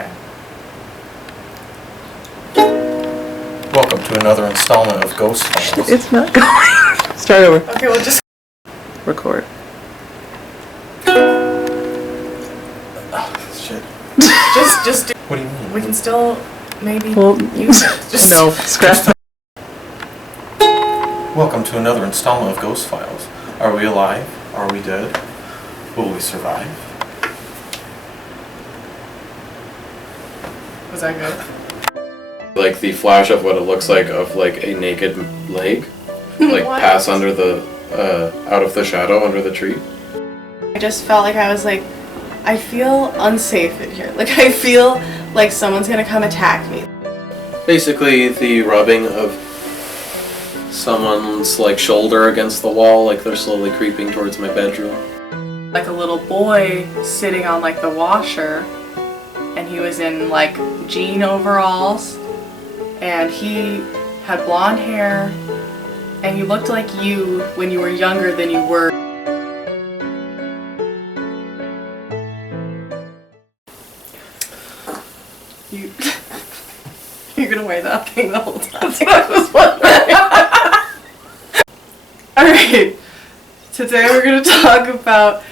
Okay. Welcome to another installment of Ghost Files. It's not going. Start over. Okay, we'll just Record. Shit. just do. What do you mean? We can still maybe Well, use it. Just No, scratch that. Welcome to another installment of Ghost Files. Are we alive? Are we dead? Will we survive? Was that good? Like the flash of what it looks like of like a naked leg, like What? pass under the, out of the shadow under the tree. I just felt like I was like, I feel unsafe in here. Like I feel like someone's gonna come attack me. Basically the rubbing of someone's like shoulder against the wall, like they're slowly creeping towards my bedroom. Like a little boy sitting on like the washer, and he was in like jean overalls, and he had blonde hair, and you looked like you when you were younger than you were. You, you're gonna wear that thing the whole time. I was wondering. Alright, today we're gonna talk about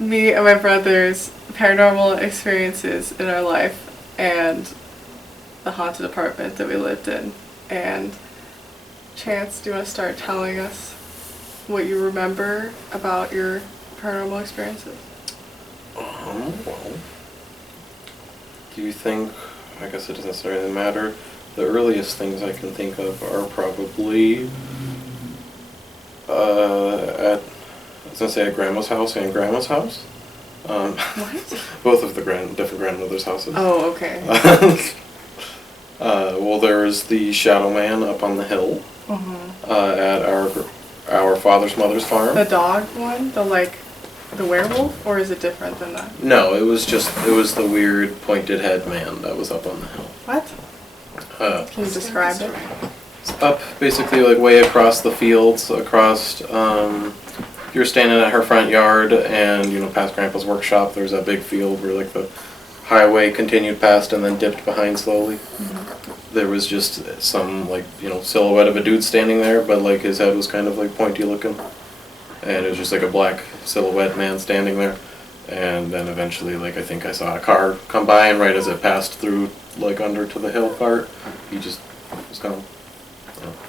me and my brother's paranormal experiences in our life and the haunted apartment that we lived in. And Chance, do you want to start telling us what you remember about your paranormal experiences? Well, do you think, I guess it doesn't necessarily matter, the earliest things I can think of are probably I was gonna say at Grandma's house and Grandma's house. What? Both of the different grandmothers' houses. Oh, okay. Well, there's the Shadow Man up on the hill Mm-hmm. at our father's mother's farm. The dog one? The werewolf? Or is it different than that? No, it was the weird pointed head man that was up on the hill. What? Can you describe it? Up basically like way across the fields, across, if you're standing at her front yard and, you know, past Grandpa's workshop, there's that big field where like the highway continued past and then dipped behind slowly. Mm-hmm. There was just some like, you know, silhouette of a dude standing there, but like his head was kind of like pointy looking. And it was just like a black silhouette man standing there. And then eventually, like, I think I saw a car come by, and right as it passed through, like, under to the hill part, he just was gone.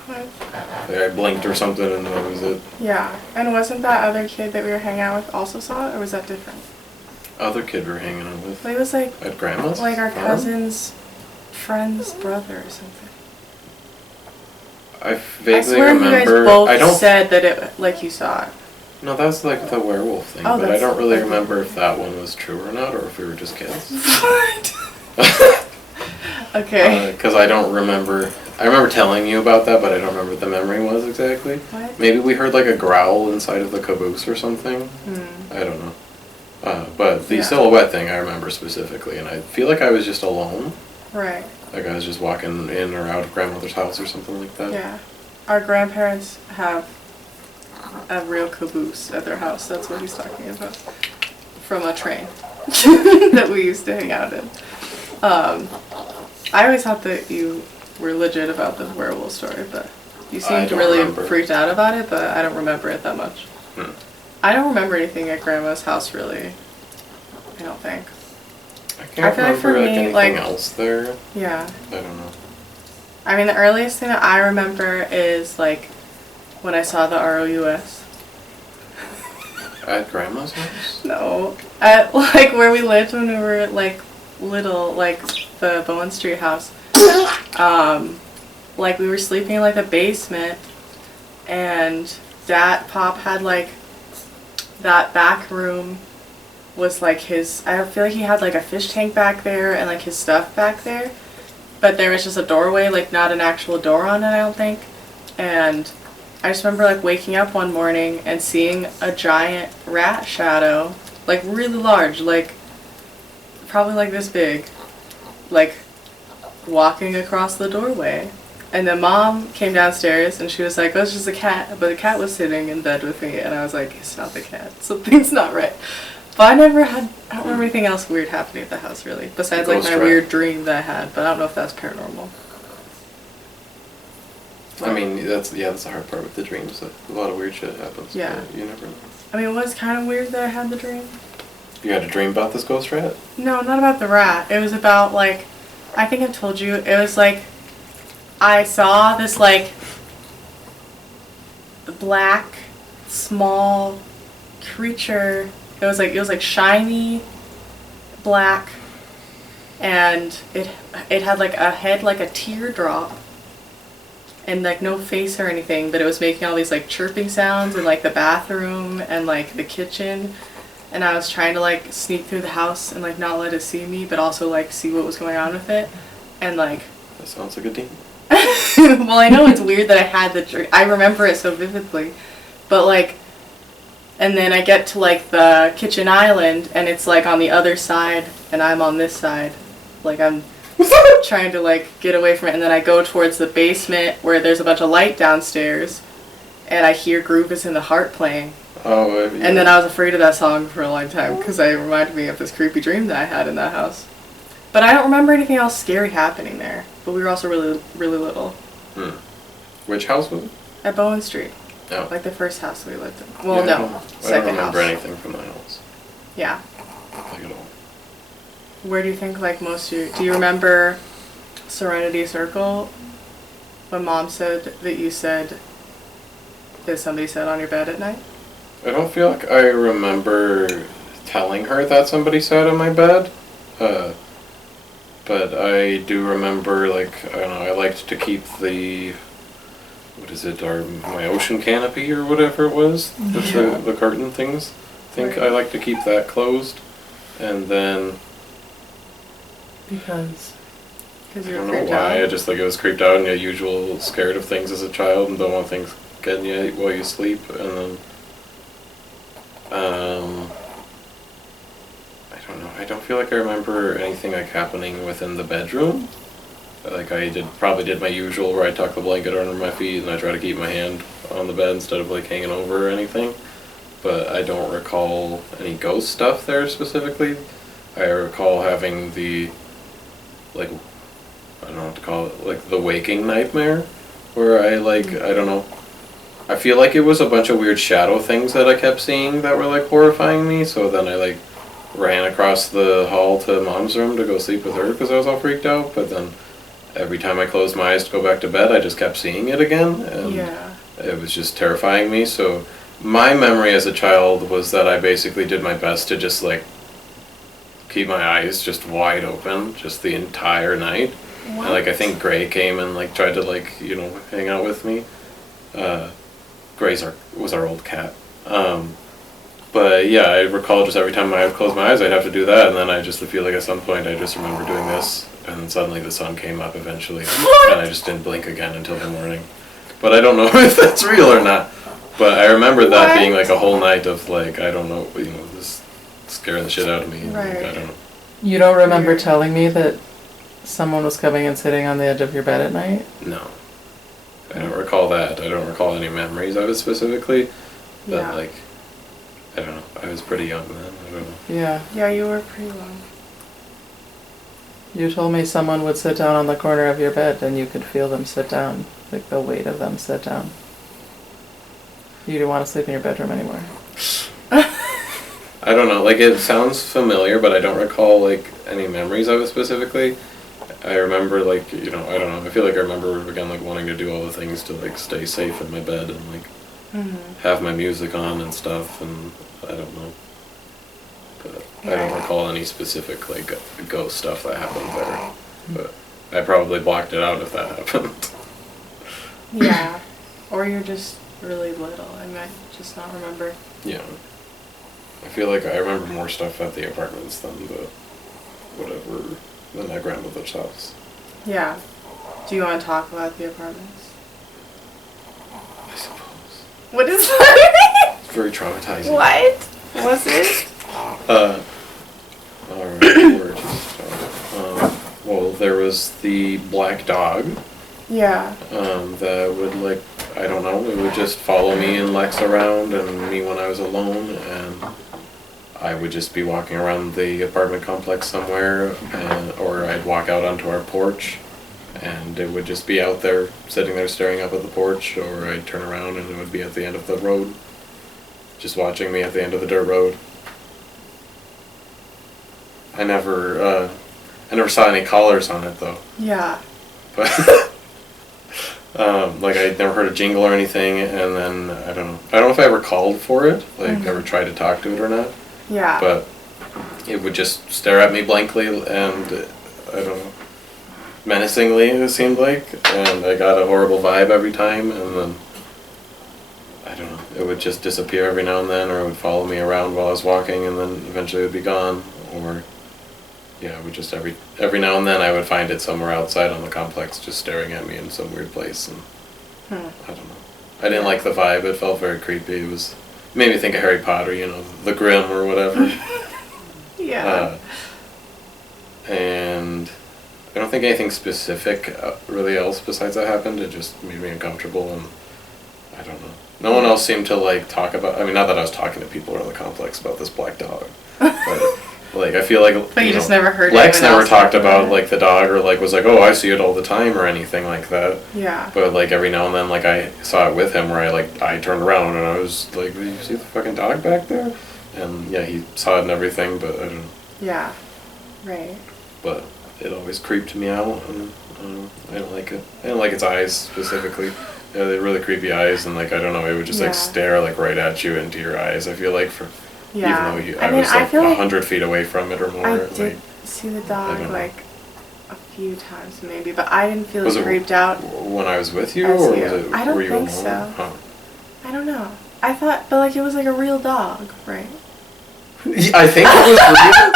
What? Like, I blinked or something, and that was it. Yeah. And wasn't that other kid that we were hanging out with also saw it, or was that different? Other kid we were hanging out with. It was like At Grandma's? like our farm? cousin's friend's brother or something. I I vaguely swear you guys remember. both I don't. said that it like you saw it. No, that's like the werewolf thing, Oh, but I that's don't really like- remember if that one was true or not, or if we were just kids. What? Okay. Because I don't remember. I remember telling you about that, but I don't remember what the memory was exactly. What? Maybe we heard like a growl inside of the caboose or something. Hmm. I don't know. But the Yeah. silhouette thing I remember specifically, and I feel like I was just alone. Right. Like I was just walking in or out of grandmother's house or something like that. Yeah. Our grandparents have a real caboose at their house. That's what he's talking about. From a train that we used to hang out in. I always thought that you were legit about the werewolf story, but you I seemed don't really remember. freaked out about it, but I don't remember it that much. I don't remember anything at Grandma's house, really. I don't think. I can't I feel like for remember like me, anything like- else there. Yeah. I don't know. I mean, the earliest thing that I remember is, like, when I saw the ROUS. At grandma's house? No. At, like, where we lived when we were, like, little, like, the Bowen Street house. Like, we were sleeping in, like, the basement, and Pop had, like, that back room was, like, his, I feel like he had, like, a fish tank back there and, like, his stuff back there. But there was just a doorway, like, not an actual door on it, I don't think. And I just remember, like, waking up one morning and seeing a giant rat shadow, like, really large, like, probably, like, this big, like, walking across the doorway. And then Mom came downstairs and she was like, oh, it's just a cat. But the cat was sitting in bed with me, and I was like, it's not the cat. Something's not right. But I don't remember anything else weird happening at the house, really. Besides, like, Ghost my rat. weird dream that I had, but I don't know if that's paranormal. I mean, that's the hard part with the dreams. That a lot of weird shit happens. Yeah. But you never know. I mean, it was kind of weird that I had the dream. You had a dream about this ghost rat? No, not about the rat. It was about, like, I think I told you, it was like, I saw this, like, black, small creature. It was like shiny, black, and it had like a head like a teardrop, and like no face or anything, but it was making all these like chirping sounds in like the bathroom and like the kitchen, and I was trying to like sneak through the house and like not let it see me, but also like see what was going on with it, and like. That sounds like a demon. Well, I know it's weird that I had the dream. I remember it so vividly, but like. And then I get to like the kitchen island and it's like on the other side and I'm on this side. Like I'm trying to like get away from it, and then I go towards the basement where there's a bunch of light downstairs and I hear Groove Is in the Heart playing. Oh, yeah. And then I was afraid of that song for a long time because it reminded me of this creepy dream that I had in that house. But I don't remember anything else scary happening there. But we were also really, really little. Which house was it? At Bowen Street. Oh. Like the first house we lived in. Well, Yeah, no, I don't second remember house. anything from the house. Yeah. Like at all. Where do you think like most of you... Do you remember Serenity Circle? When Mom said that you said... That somebody said on your bed at night? I don't feel like I remember telling her that somebody sat on my bed. But I do remember, like, I don't know, I liked to keep the... What is it? My ocean canopy or whatever it was? With the curtain things. I think Right. I like to keep that closed. And then... Because I you're don't know creeped why. I out? just like I was creeped out and the usual scared of things as a child and don't want things getting you while you sleep. And then, I don't know. I don't feel like I remember anything like happening within the bedroom. Like I probably did my usual where I tuck the blanket under my feet and I try to keep my hand on the bed instead of like hanging over or anything. But I don't recall any ghost stuff there specifically. I recall having the, like, I don't know what to call it, like the waking nightmare, where I don't know, I feel like it was a bunch of weird shadow things that I kept seeing that were like horrifying me, so then I like ran across the hall to Mom's room to go sleep with her because I was all freaked out, but then every time I closed my eyes to go back to bed, I just kept seeing it again, and Yeah. it was just terrifying me, so my memory as a child was that I basically did my best to just like keep my eyes just wide open just the entire night. What? And like I think Gray came and like tried to like, you know, hang out with me. Was our old cat. But yeah, I recall just every time I would close my eyes I'd have to do that, and then I just feel like at some point I just remember doing this, and then suddenly the sun came up eventually and I just didn't blink again until the morning. But I don't know if that's real or not. But I remember that being like a whole night of like, I don't know, you know, this scaring the shit out of me. Right. Like, I don't know. You don't remember Weird. telling me that someone was coming and sitting on the edge of your bed at night? No. I don't recall that. I don't recall any memories of it specifically. But Yeah. like, I don't know. I was pretty young then. I don't know. Yeah. Yeah, you were pretty young. You told me someone would sit down on the corner of your bed and you could feel them sit down, like the weight of them sit down. You didn't want to sleep in your bedroom anymore. I don't know. Like, it sounds familiar, but I don't recall like any memories of it specifically. I remember like, you know, I don't know. I feel like I remember again like wanting to do all the things to like stay safe in my bed and like have my music on and stuff, and I don't know. But I don't recall any specific like ghost stuff that happened there. But I probably blocked it out if that happened. Yeah. Or you're just really little and might just not remember. Yeah. I feel like I remember more stuff at the apartments than than my grandmother's house. Yeah. Do you want to talk about the apartments? I suppose. What is that? It's very traumatizing. What was it? Alright, where to start? Well, there was the black dog, Yeah. that would like, I don't know, it would just follow me and Lex around and me when I was alone, and I would just be walking around the apartment complex somewhere, or I'd walk out onto our porch, and it would just be out there, sitting there staring up at the porch, or I'd turn around and it would be at the end of the road, just watching me at the end of the dirt road. I never saw any collars on it though. Yeah. But like I never heard a jingle or anything, and then I don't know if I ever called for it, like ever tried to talk to it or not. Yeah. But it would just stare at me blankly, and I don't know, menacingly it seemed like, and I got a horrible vibe every time, and then I don't know, it would just disappear every now and then, or it would follow me around while I was walking, and then eventually it would be gone, or yeah, it would just every now and then I would find it somewhere outside on the complex, just staring at me in some weird place, and I don't know. I didn't like the vibe. It felt very creepy. It made me think of Harry Potter, you know, the Grimm or whatever. Yeah. And I don't think anything specific really else besides that happened. It just made me uncomfortable, and I don't know. No one else seemed to like talk about. I mean, not that I was talking to people around the complex about this black dog, but. Like, I feel like, but you just never heard Lex anyone never else talked talk about, like, the dog, or, like, was like, oh, I see it all the time, or anything like that. Yeah. But, like, every now and then, like, I saw it with him, where I turned around, and I was like, did you see the fucking dog back there? And, yeah, he saw it and everything, but I don't know. Yeah. Right. But it always creeped me out, and I don't like it. I don't like its eyes, specifically. Yeah, they're really creepy eyes, and, like, I don't know, it would just, like, stare, like, right at you into your eyes, I feel like, Yeah. even though I was like 100 feet away from it or more. I did see the dog like a few times maybe, but I didn't feel creeped out. When I was with you, or was it? I don't were you think alone? so. Huh. I don't know. I thought, but like it was like a real dog, right? I think it was real.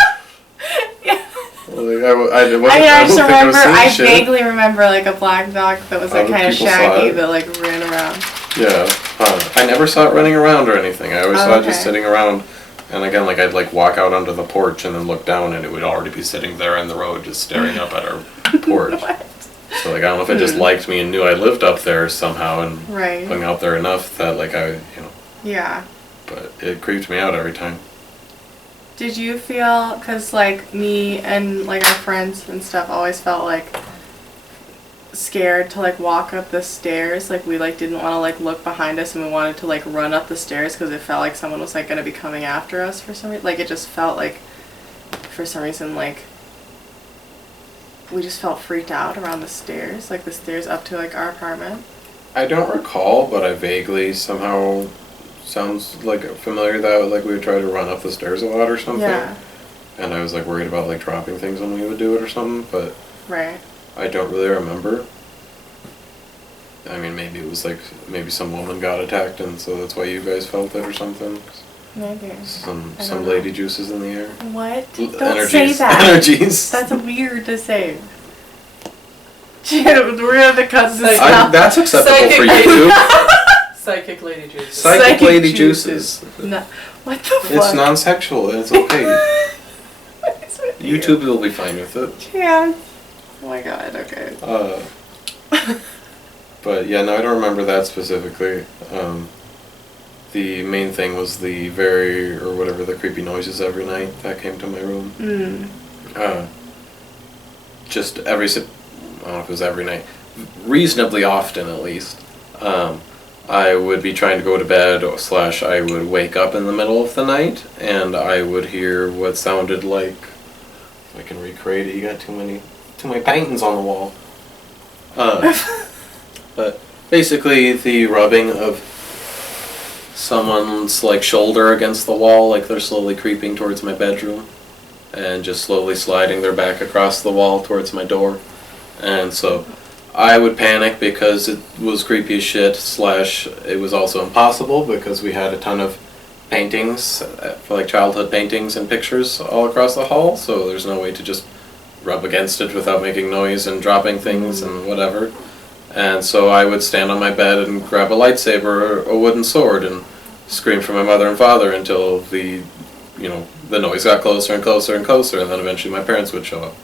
Yeah. Like, I just remember. I vaguely remember like a black dog that was like kind of shaggy that like ran around. Yeah. I never saw it running around or anything. I always saw it just sitting around. And again, like I'd like walk out onto the porch and then look down, and it would already be sitting there in the road, just staring up at our porch. So like I don't know if it just liked me and knew I lived up there somehow, and hung out there enough that like I, you know. Yeah. But it creeped me out every time. Did you feel, cause like me and like our friends and stuff always felt like scared to like walk up the stairs, like we like didn't want to like look behind us, and we wanted to like run up the stairs because it felt like someone was like going to be coming after us for some reason. Like it just felt like for some reason like we just felt freaked out around the stairs, like the stairs up to like our apartment. I don't recall, but I vaguely somehow sounds like familiar that like we would try to run up the stairs a lot or something. Yeah. And I was like worried about like dropping things when we would do it or something, but I don't really remember. I mean, maybe it was like, maybe some woman got attacked, and so that's why you guys felt it or something. Maybe. Some lady juices in the air. What? Don't say that. Energies. That's weird to say. We're going to cut this out. That's acceptable for you too. Psychic lady juices. Psychic lady juices. No. What the fuck? It's non-sexual, and it's okay. YouTube will be fine with it. Yeah. Oh my god, okay. But yeah, no, I don't remember that specifically. The main thing was the the creepy noises every night that came to my room. Just I don't know if it was every night. Reasonably often, at least. I would be trying to go to bed, / I would wake up in the middle of the night, and I would hear what sounded like, if I can recreate it, you got too many paintings on the wall. But basically the rubbing of someone's like shoulder against the wall, like they're slowly creeping towards my bedroom, and just slowly sliding their back across the wall towards my door. And so I would panic because it was creepy as shit, / it was also impossible because we had a ton of paintings, for like childhood paintings and pictures all across the hall, so there's no way to just rub against it without making noise and dropping things and whatever. And so I would stand on my bed and grab a lightsaber or a wooden sword and scream for my mother and father until the noise got closer and closer and closer, and then eventually my parents would show up.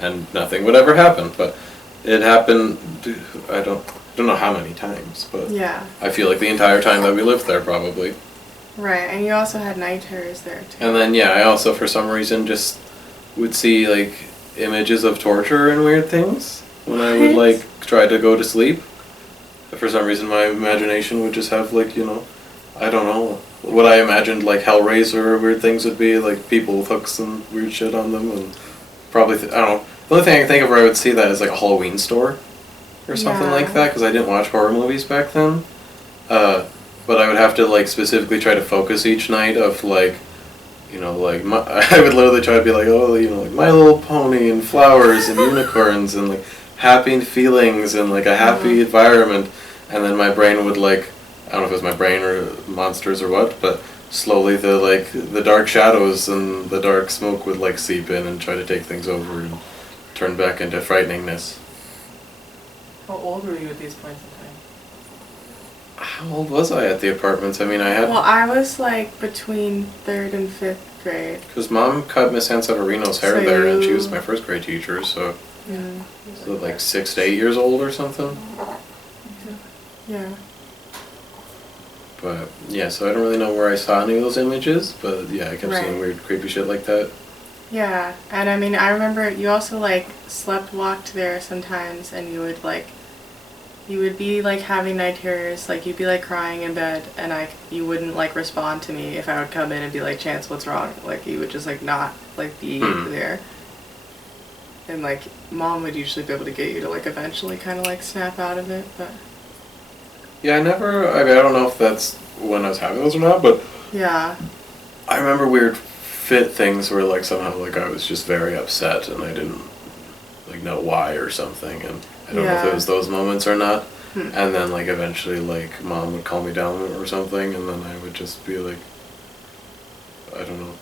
And nothing would ever happen, but it happened, I don't know how many times, but yeah. I feel like the entire time that we lived there, probably. Right, and you also had night terrors there too. And then, yeah, I also, for some reason, just would see, like, images of torture and weird things when I would, What? like, try to go to sleep. For some reason, my imagination would just have, like, I don't know, what I imagined, like, Hellraiser or weird things would be, like, people with hooks and weird shit on them, and probably, I don't know. The only thing I can think of where I would see that is, like, a Halloween store or something Yeah. like that, because I didn't watch horror movies back then. But I would have to, like, specifically try to focus each night of, like, like, I would literally try to be like, oh, like My Little Pony and flowers and unicorns and, like, happy feelings and, like, a happy environment. And then my brain would, like, I don't know if it was my brain or monsters or what, but slowly the dark shadows and the dark smoke would, like, seep in and try to take things over and turn back into frighteningness. How old were you at these points in time? How old was I at the apartments? I mean, I had... Well, I was like between 3rd and 5th grade. Because Mom cut Miss Sanseverino's hair So there, and she you- was my first grade teacher, so... Yeah. So like 6 to 8 years old or something. Yeah. But yeah, so I don't really know where I saw any of those images, but yeah, I kept seeing Right. weird, creepy shit like that. Yeah, and I mean, I remember you also like walked there sometimes, and you would be like having night terrors, like you'd be like crying in bed, and you wouldn't like respond to me if I would come in and be like, Chance, what's wrong? Like you would just like not like be there. And like Mom would usually be able to get you to like eventually kind of like snap out of it, but Yeah, I don't know if that's when I was having those or not, but yeah. I remember weird fit things where like somehow like I was just very upset and I didn't like know why or something, and I don't know if Yeah. it was those moments or not. And then like eventually like Mom would calm me down or something, and then I would just be like, I don't know,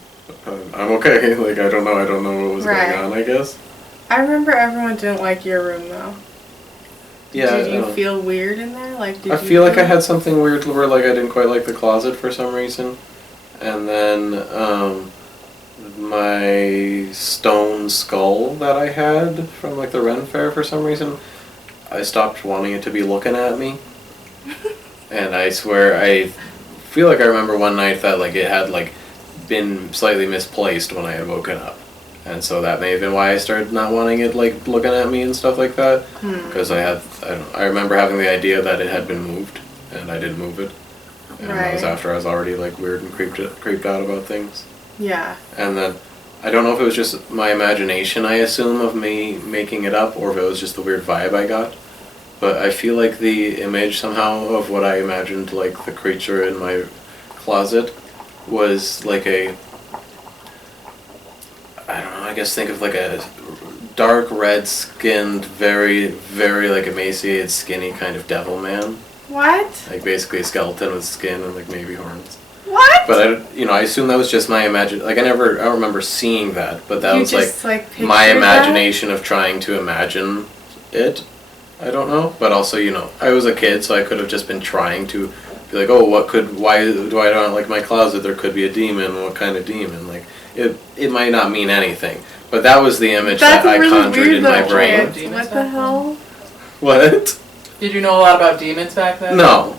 I'm okay. Like I don't know what was Right. going on, I guess. I remember everyone didn't like your room though. Yeah. Did you feel weird in there? Like did I you feel like I had something weird where like I didn't quite like the closet for some reason, and then my stone skull that I had from like the Ren Fair for some reason, I stopped wanting it to be looking at me, and I swear I feel like I remember one night that like it had like been slightly misplaced when I had woken up. And so that may have been why I started not wanting it like looking at me and stuff like that. Because I remember having the idea that it had been moved, and I didn't move it. And that was Right. after I was already like weird and creeped out about things. Yeah. And then I don't know if it was just my imagination, I assume, of me making it up, or if it was just the weird vibe I got. But I feel like the image somehow of what I imagined like the creature in my closet was like I don't know, I guess think of like a dark red skinned, very, very like emaciated, skinny kind of devil man. What? Like basically a skeleton with skin and like maybe horns. What? But I assume that was just my like I don't remember seeing that, but that You was just, like pictured my that? imagination of trying to imagine it. I don't know, but also I was a kid, so I could have just been trying to be like, oh, why do I not like my closet? There could be a demon. What kind of demon? Like it might not mean anything, but that was the image That's that I really conjured weird in my though, brain. Chance. What the hell? What? Did you know a lot about demons back then? No,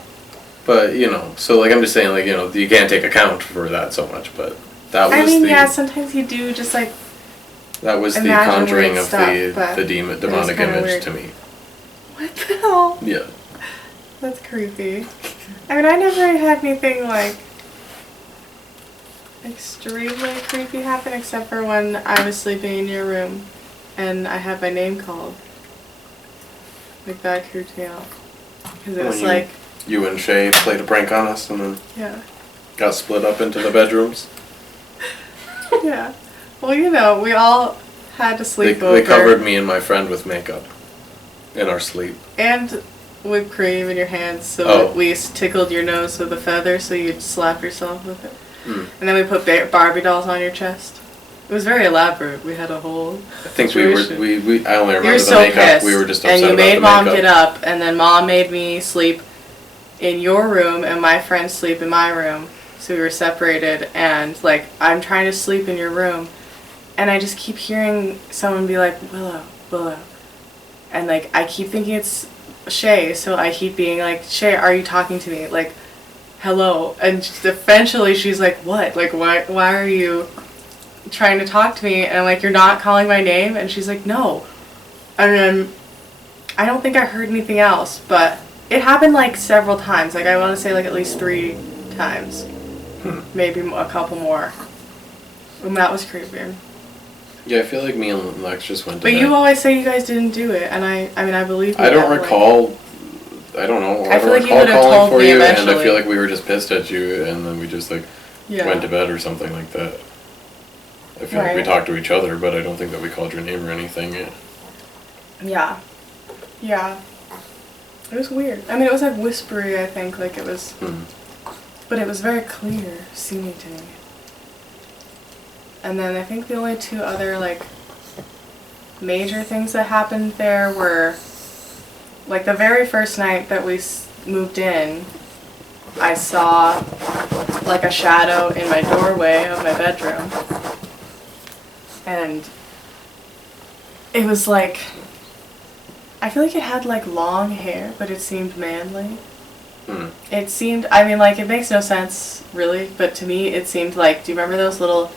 but so like I'm just saying, like you can't take account for that so much, but that was I mean, the yeah, sometimes you do just like that was the imagine conjuring weird of stuff, but the it was demonic kinda image weird. to me. what the hell? Yeah. That's creepy. I mean, I never had anything like extremely creepy happen except for when I was sleeping in your room and I had my name called. Like that creeped me out. Because it was like, You and Shay played a prank on us and then yeah. got split up into the bedrooms. Yeah. Well, we all had to sleep over. They covered me and my friend with makeup in our sleep. And whipped cream in your hands, so Oh. at least tickled your nose with a feather so you'd slap yourself with it. Mm. And then we put Barbie dolls on your chest. It was very elaborate. We had a whole I think situation. I only remember You were the so makeup. pissed. We were just upset and you about made the Mom makeup. get up, and then Mom made me sleep in your room, and my friends sleep in my room. So we were separated, and like I'm trying to sleep in your room, and I just keep hearing someone be like, Willow, Willow, and like I keep thinking it's Shay, so I keep being like, Shay, are you talking to me? Like, hello. And eventually she's like, what? Like, why are you trying to talk to me? And I'm like, you're not calling my name? And she's like, no. And then I don't think I heard anything else, but it happened like several times. Like, I want to say like at least 3 times. Maybe a couple more. And that was creepy. Yeah, I feel like me and Lex just went to But bed. you always say you guys didn't do it, and I mean, I believe you. I don't that, recall. I don't know. I feel like you would've calling told for me you, and I eventually. feel like we were just pissed at you, and then we just like went to bed or something like that. I feel like we Right. talked to each other, but I don't think that we called your name or anything. Yeah. Yeah. It was weird. I mean, it was like whispery, I think, like it was, but it was very clear seeming to me. And then I think the only 2 other, like, major things that happened there were, like, the very first night that we moved in, I saw, like, a shadow in my doorway of my bedroom. And it was like, I feel like it had like long hair, but it seemed manly. It seemed, I mean, like, it makes no sense really, but to me it seemed like, do you remember those little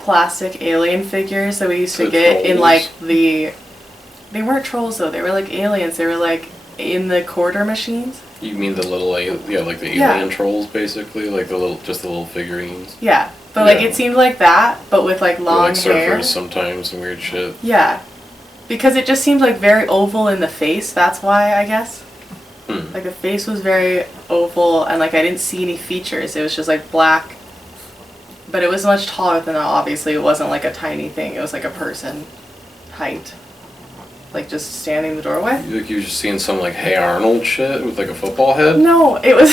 plastic alien figures that we used to The get in trolls? like they weren't trolls though, they were like aliens, they were like in the quarter machines? You mean the little, like the Yeah. alien trolls, basically, like the little figurines. Yeah, but like Yeah. it seemed like that, but with like Or, long like hair. surfers sometimes and weird shit. Yeah, because it just seemed like very oval in the face, that's why, I guess. Like the face was very oval, and like I didn't see any features, it was just like black. But it was much taller than that, obviously. It wasn't like a tiny thing, it was like a person height. Like just standing in the doorway. Like you were just seeing some like Hey Arnold shit with like a football head? No, it was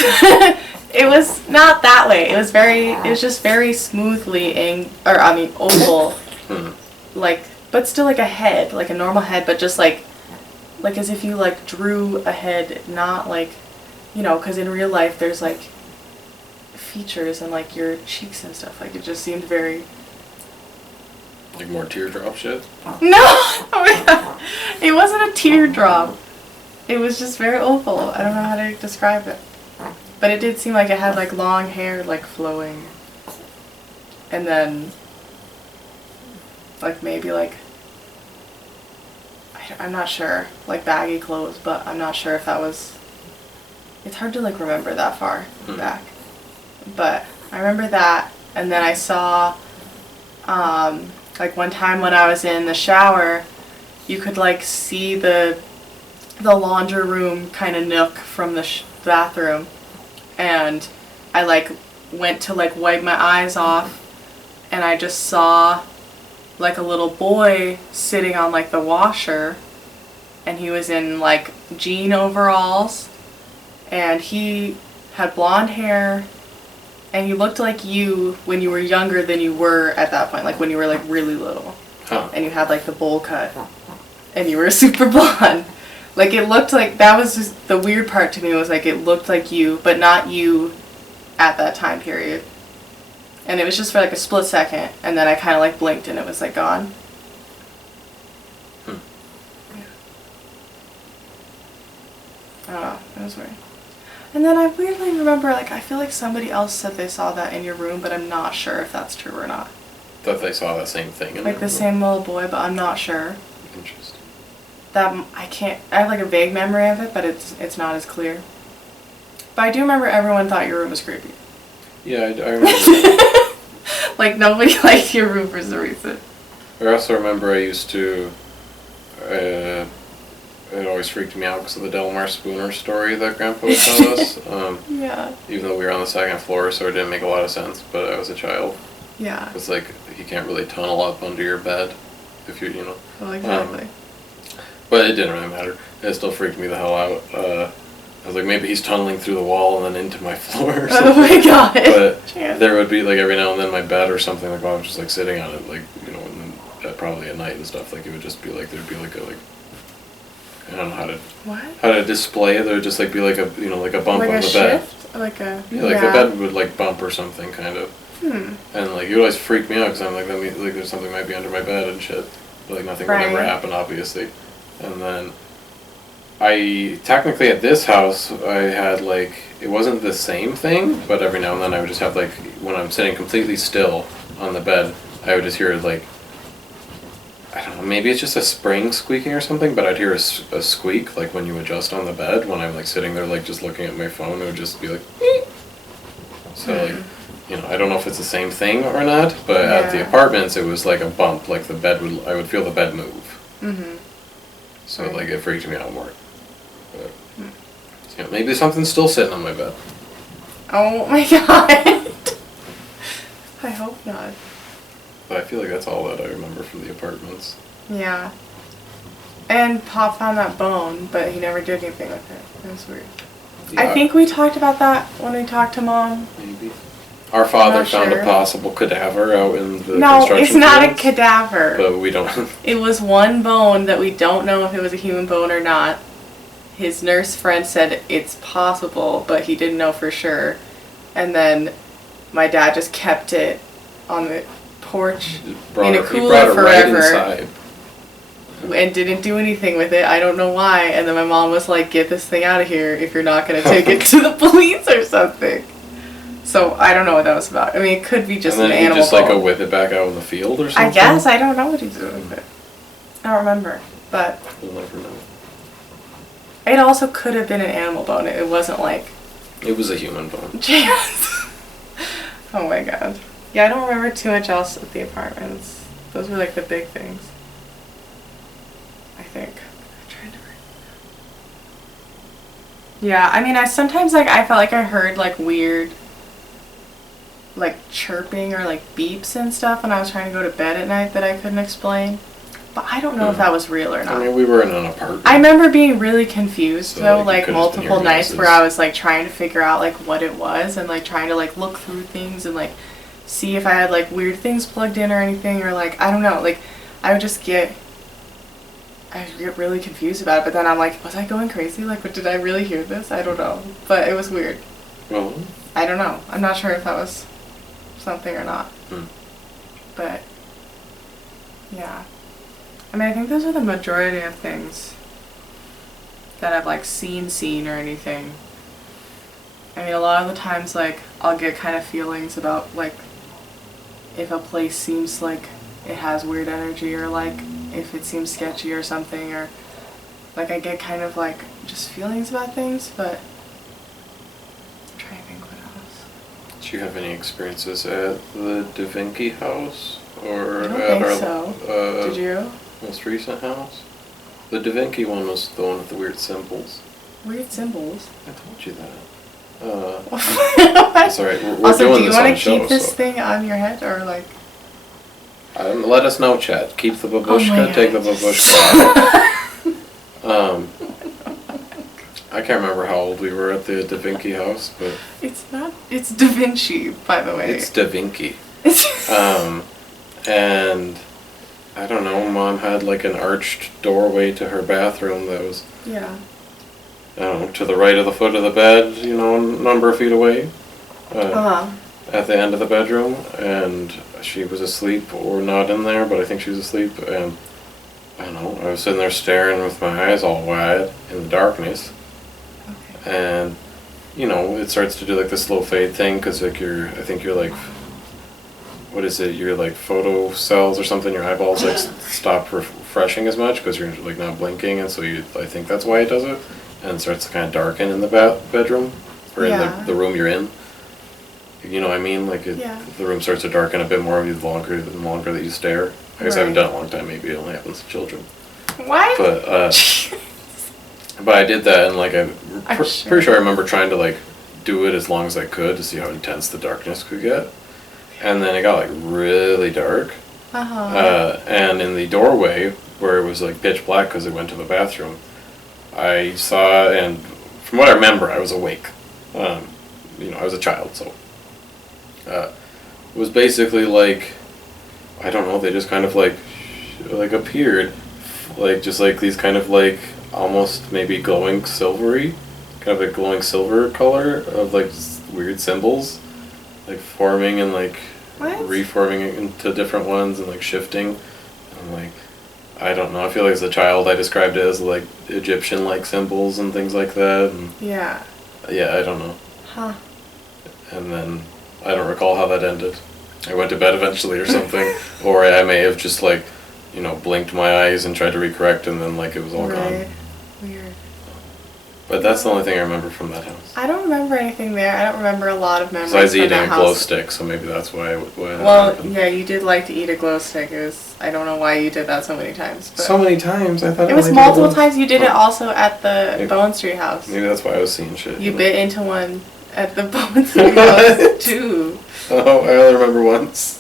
it was not that way. It was just very smoothly oval. Like, but still like a head, like a normal head, but just like as if you like drew a head, not like, you know, because in real life there's like features and like your cheeks and stuff. Like it just seemed very. Like more teardrop shit? No! Oh my god. It wasn't a teardrop. It was just very oval. I don't know how to describe it. But it did seem like it had like long hair like flowing. And then like maybe like I'm not sure, like baggy clothes, but I'm not sure if that was, it's hard to like remember that far back. But I remember that, and then I saw like one time when I was in the shower, you could like see the laundry room kind of nook from the bathroom, and I like went to like wipe my eyes off, and I just saw like a little boy sitting on like the washer, and he was in like jean overalls, and he had blonde hair, and he looked like you when you were younger than you were at that point, like when you were like really little. Huh. And you had like the bowl cut, and you were super blonde. Like it looked like, that was just the weird part to me, was like it looked like you, but not you at that time period. And it was just for like a split second, and then I kind of like blinked and it was like gone. Yeah. I don't know, it was weird. And then I weirdly remember, like, I feel like somebody else said they saw that in your room, but I'm not sure if that's true or not. That they saw that same thing in Like their the room. same little boy, but I'm not sure. Interesting. That I have like a vague memory of it, but it's not as clear. But I do remember everyone thought your room was creepy. Yeah, I remember. Like nobody liked your room for some reason. I also remember I used to, it always freaked me out because of the Delmar Spooner story that Grandpa would tell us. Yeah. Even though we were on the second floor, so it didn't make a lot of sense, but I was a child. Yeah. It's like, you can't really tunnel up under your bed if you know. Well, exactly. But it didn't really matter. It still freaked me the hell out. I was like, maybe he's tunneling through the wall and then into my floor or something. Oh my god. But Yeah. there would be, like, every now and then my bed or something, like, while I was just, like, sitting on it, like, you know, and then probably at night and stuff, like, it would just be, like, there'd be, like, I don't know how to display it. There'd just, like, be, like, a, you know, like a bump Like on a the bed. shift? Like a... Yeah, like the bed would, like, bump or something, kind of. Hmm. And, like, it would always freak me out, because I'm like, that means, like, there's something might be under my bed and shit. But, like, nothing would ever Right. happen, obviously. And then technically at this house, I had like, it wasn't the same thing, but every now and then I would just have like, when I'm sitting completely still on the bed, I would just hear like, I don't know, maybe it's just a spring squeaking or something, but I'd hear a squeak, like when you adjust on the bed, when I'm like sitting there, like just looking at my phone, it would just be like, "Eek." So like, you know, I don't know if it's the same thing or not, but at the Yeah. apartments, it was like a bump, like I would feel the bed move. Mm-hmm. So Right. like it freaked me out more. But, you know, maybe something's still sitting on my bed. Oh my god. I hope not. But I feel like that's all that I remember from the apartments. Yeah. And Pop found that bone, but he never did anything with it. It was weird. I Yeah, think we talked about that when we talked to Mom. maybe. Our father Not found sure. a possible cadaver out in the No, construction it's not a fields, cadaver. but we don't. It was one bone that we don't know if it was a human bone or not. His nurse friend said it's possible, but he didn't know for sure. And then my dad just kept it on the porch in a He cooler brought it right forever inside. and didn't do anything with it. I don't know why. And then my mom was like, "Get this thing out of here if you're not going to take it to the police or something." So I don't know what that was about. I mean, it could be just And an then he animal just like bone. whip it back out in the field or something. I guess. I don't know what he's doing with it. I don't remember. But We'll never know. it also could have been an animal bone. It wasn't like It was a human bone. jazz. Oh my god. Yeah, I don't remember too much else at the apartments. Those were like the big things. I think. I'm trying to Yeah, I mean, I sometimes like I felt like I heard like weird like chirping or like beeps and stuff when I was trying to go to bed at night that I couldn't explain. But I don't know if that was real or not. I mean, we were in an apartment. I remember being really confused So, though, like, you like could've been multiple hearing nights noises. where I was like trying to figure out like what it was and like trying to like look through things and like see if I had like weird things plugged in or anything or like I don't know, like I would get really confused about it, but then I'm like, was I going crazy? Like, did I really hear this? I don't know, but it was weird. Well, I don't know. I'm not sure if that was something or not. But yeah. I mean, I think those are the majority of things that I've like seen or anything. I mean, a lot of the times like I'll get kind of feelings about like if a place seems like it has weird energy or like if it seems sketchy or something, or like I get kind of like just feelings about things, but I'm trying to think what else. did you have any experiences at the Da Vinci house or I don't at think our so. Did you? most recent house? The Da Vinci one was the one with the weird symbols. Weird symbols. I told you that. That's It's alright. We're Also, doing do you this want on to show, keep this so. thing on your head or like? Let us know, chat. Keep the babushka, Oh my take the God. babushka. I can't remember how old we were at the Da Vinci house, but It's not. It's Da Vinci, by the way. it's Da Vinci. And I don't know, Mom had like an arched doorway to her bathroom that was, yeah. I don't know, to the right of the foot of the bed, you know, a number of feet away. At the end of the bedroom, and she was asleep or not in there, but I think she was asleep, and I don't know, I was sitting there staring with my eyes all wide in the darkness, Okay. and, you know, it starts to do like the slow fade thing, because like I think you're like, what is it, your like photo cells or something, your eyeballs like stop refreshing as much, because you're like not blinking, and so I think that's why it does it, and it starts to kind of darken in the bedroom, or Yeah. in the room you're in. You know what I mean? Like Yeah. the room starts to darken a bit more the longer that you stare. I guess I haven't Right. done it in a long time. Maybe it only happens to children. What? But I did that, and like I'm sure. pretty sure I remember trying to like do it as long as I could to see how intense the darkness could get. And then it got like really dark. And in the doorway where it was like pitch black because it went to the bathroom, I saw, and from what I remember, I was awake. You know, I was a child, so. It was basically like, I don't know, they just kind of like appeared, like just like these kind of like almost maybe glowing silvery, kind of a glowing silver color of like weird symbols, like forming and like What? reforming into different ones and like shifting. And I'm like, I don't know. I feel like as a child I described it as like Egyptian-like symbols and things like that. And Yeah. yeah, I don't know. Huh. And then I don't recall how that ended. I went to bed eventually or something, or I may have just like, blinked my eyes and tried to recorrect, and then like it was all gone. Right. Weird. But that's the only thing I remember from that house. I don't remember anything there. I don't remember a lot of memories Besides from eating that a house. glow stick, so maybe that's why that Well, happened. yeah, you did like to eat a glow stick. I don't know why you did that so many times. But So many times, I thought it was only did multiple once. times. You did it Oh. also at the Maybe- Bowen Street house. Maybe that's why I was seeing shit. You bit into one at the Bowen Street house too. Oh, I only remember once.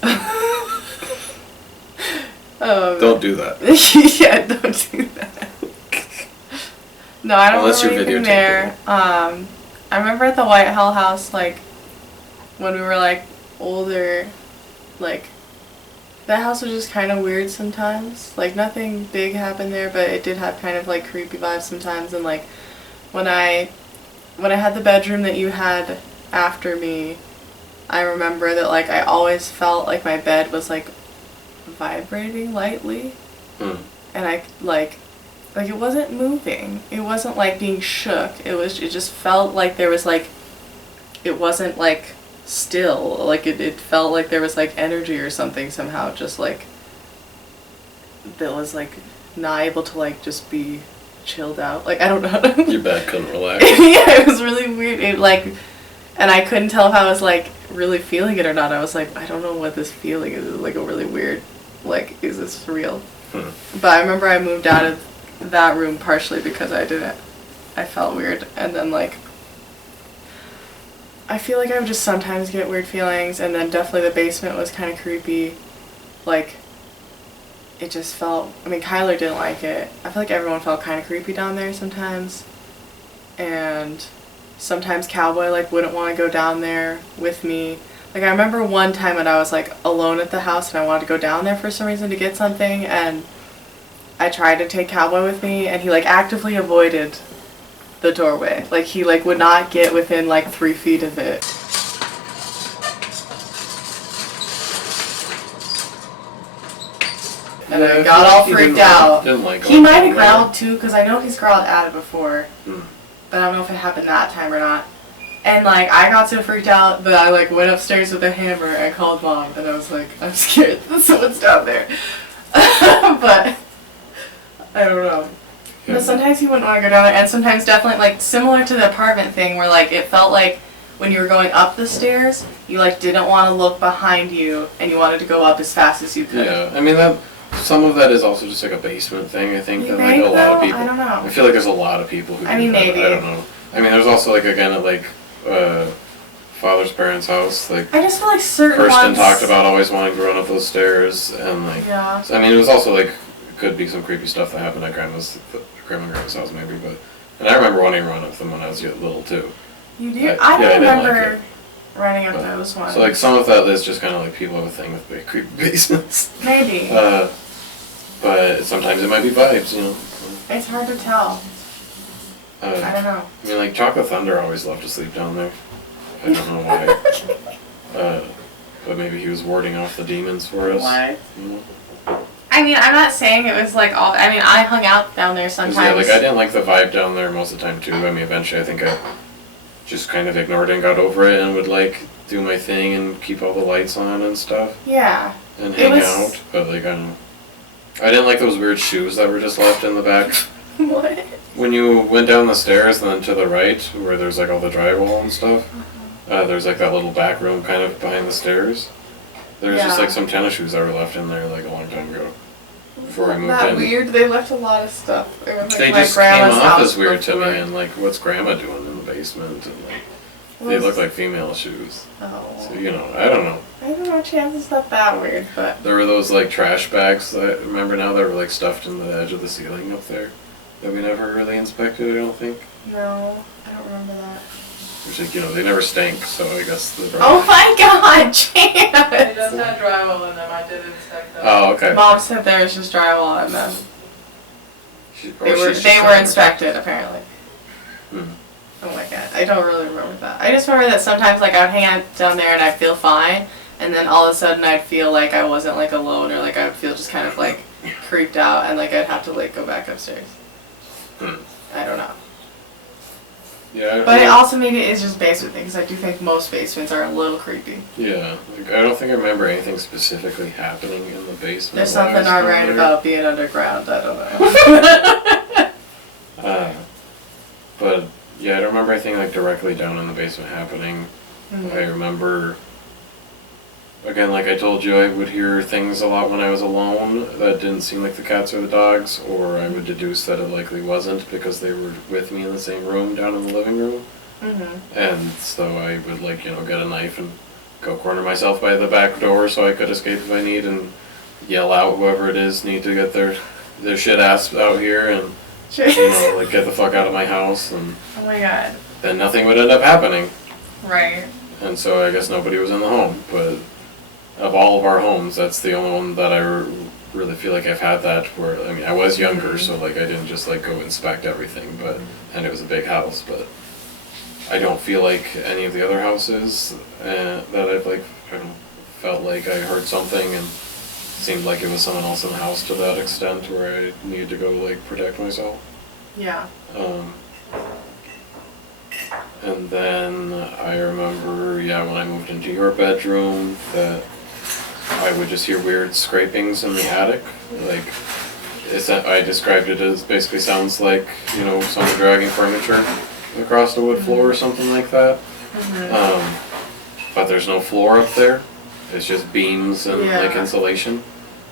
Don't do that. Yeah, don't do that. No, I don't Unless remember you're anything videotaping there. I remember at the White Hell house, like, when we were, like, older, like, that house was just kind of weird sometimes. Like, nothing big happened there, but it did have kind of, like, creepy vibes sometimes. And, like, when I had the bedroom that you had after me, I remember that, like, I always felt like my bed was, like, vibrating lightly. Hmm. And I, like, it wasn't moving. It wasn't, like, being shook. It just felt like there was, like, it wasn't, like, still. Like, it felt like there was, like, energy or something somehow, just, like, that was, like, not able to, like, just be chilled out. Like, I don't know. Your bed couldn't relax. Yeah, it was really weird. It, like, and I couldn't tell if I was, like, really feeling it or not. I was like, I don't know what this feeling is. It's, like, a really weird, like, is this real? But I remember I moved out of that room partially because I felt weird. And then, like, I feel like I would just sometimes get weird feelings. And then definitely the basement was kind of creepy. Like, it just felt, I mean, Kyler didn't like it. I feel like everyone felt kind of creepy down there sometimes. And sometimes Cowboy, like, wouldn't want to go down there with me. Like, I remember one time when I was, like, alone at the house and I wanted to go down there for some reason to get something, and I tried to take Cowboy with me, and he, like, actively avoided the doorway. Like, he, like, would not get within, like, 3 feet of it. And I got all freaked out. Didn't like He might have growled, too, because I know he's growled at it before. Hmm. But I don't know if it happened that time or not. And, like, I got so freaked out that I, like, went upstairs with a hammer and called Mom. And I was like, I'm scared that someone's down there. But, I don't know. But sometimes he wouldn't want to go down there. And sometimes definitely, like, similar to the apartment thing where, like, it felt like when you were going up the stairs, you, like, didn't want to look behind you. And you wanted to go up as fast as you could. Yeah, I mean, some of that is also just like a basement thing, I think. You That, like, think, a lot of though? people. I don't know. I feel like there's a lot of people who I mean, do that. maybe. I don't know. I mean, there's also, like, again, at, like, Father's parents' house, like, I just feel like certain Kirsten ones... talked about always wanting to run up those stairs, and, like, Yeah. so, I mean, it was also, like, could be some creepy stuff that happened at Grandma and Grandma's house, maybe, but, and I remember wanting to run up them when I was little, too. You do? Yeah, I I don't didn't like remember it. running up But- those ones. So, like, some of that is just kind of, like, people have a thing with big creepy basements. Maybe. But sometimes it might be vibes, you know. It's hard to tell. I don't know. I mean, like, Chocolate Thunder always loved to sleep down there. I don't know why. But maybe he was warding off the demons for us. Why? You know? I mean, I'm not saying it was like all. I mean, I hung out down there 'Cause, sometimes. yeah, like, I didn't like the vibe down there most of the time, too. I mean, eventually I think I just kind of ignored it and got over it and would, like, do my thing and keep all the lights on and stuff Yeah. and It hang was- out. But, like, I don't know. I didn't like those weird shoes that were just left in the back. What? When you went down the stairs, then to the right, where there's like all the drywall and stuff, there's like that little back room kind of behind the stairs. There's just Yeah. like some tennis shoes that were left in there like a long time ago. Before we moved That in. weird. They left a lot of stuff. It was like They my just came grandma's off house as weird to before. me, and like, what's Grandma doing in the basement? And like, they Was- look like female shoes. Oh. So you know, I don't know. I don't know. Chances not that weird, but There were those like trash bags that I remember now that were like stuffed in the edge of the ceiling up there that we never really inspected. I don't think. no, I don't remember that. Which, like, you know, they never stink, so I guess the. Oh my God, Chance! It does have drywall in them. I did inspect them. Oh, okay. Mom said there was just drywall in them. Or They were she's just inspected apparently. Hmm. Oh my God, I don't really remember that. I just remember that sometimes like I would hang out down there and I'd feel fine, and then all of a sudden I'd feel like I wasn't like alone, or like I would feel just kind of like creeped out and like I'd have to like go back upstairs. I don't know. Yeah. But it also maybe it's just basement thing because I do think most basements are a little creepy. Yeah, like, I don't think I remember anything specifically happening in the basement. There's while I something was alright down about being underground. I don't know. there. But yeah, I don't remember anything like directly down in the basement happening. I remember, again, like I told you, I would hear things a lot when I was alone that didn't seem like the cats or the dogs, or I would deduce that it likely wasn't because they were with me in the same room down in the living room. And so I would like, get a knife and go corner myself by the back door so I could escape if I need and yell out whoever it is need to get their shit ass out here and, like get the fuck out of my house, and Oh my god. then nothing would end up happening. Right. And so I guess nobody was in the home, but of all of our homes, that's the only one that I really feel like I've had that where, I mean, I was younger, so like I didn't just like go inspect everything, and it was a big house, but I don't feel like any of the other houses that I've like, I don't know, felt like I heard something and seemed like it was someone else in the house to that extent where I needed to go like protect myself. Yeah. And then I remember, when I moved into your bedroom, that I would just hear weird scrapings in the attic. Like, I described it as basically sounds like, someone dragging furniture across the wood floor or something like that. But there's no floor up there. It's just beams and like insulation.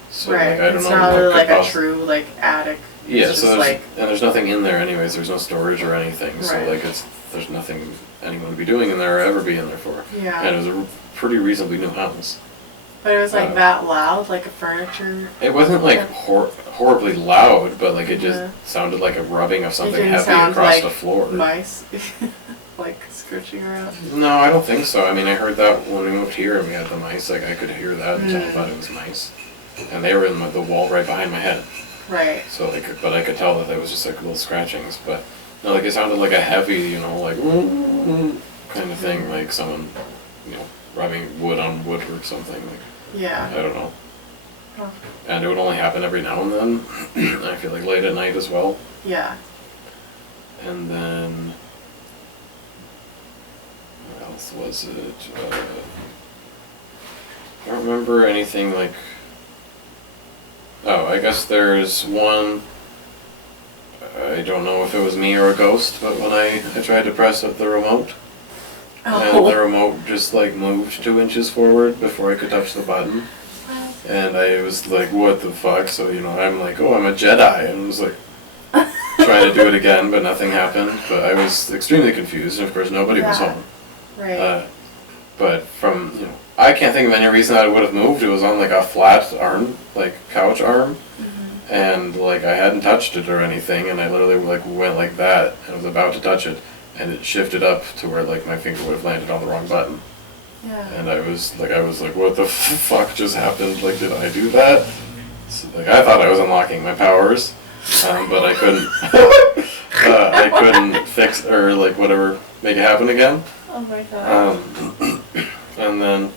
So right. like, I don't it's know not what really could like a true like attic. Yeah, it's so just there's nothing in there anyways. There's no storage or anything. So Right. like there's nothing anyone would be doing in there or ever be in there for. Yeah. And it was a pretty reasonably new house. But it was like that loud, like a furniture. It wasn't like horribly loud, but like it just sounded like a rubbing of something didn't heavy sound across like the floor. Mice, like scratching around. No, I don't think so. I mean, I heard that when we moved here and we had the mice. Like I could hear that and I thought it was mice, and they were in the wall right behind my head. Right. So like, but I could tell that it was just like little scratchings. But no, like it sounded like a heavy, like kind of thing, like someone, rubbing wood on wood or something. Like, Yeah. I don't know. Huh. And it would only happen every now and then. I feel like late at night as well. Yeah. And then, what else was it? I don't remember anything like. Oh, I guess there's one. I don't know if it was me or a ghost, but when I tried to press the remote, and the remote just like moved 2 inches forward before I could touch the button. And I was like, what the fuck? So, I'm like, oh, I'm a Jedi. And I was like, trying to do it again, but nothing happened. But I was extremely confused, and of course nobody was home. Right. But from, I can't think of any reason that it would have moved. It was on like a flat arm, like couch arm. And like I hadn't touched it or anything, and I literally like went like that and was about to touch it, and it shifted up to where like my finger would have landed on the wrong button. Yeah. And I was like, what the fuck just happened? Like, did I do that? So, like, I thought I was unlocking my powers, but I couldn't. I couldn't fix or like whatever make it happen again. Oh my god. And then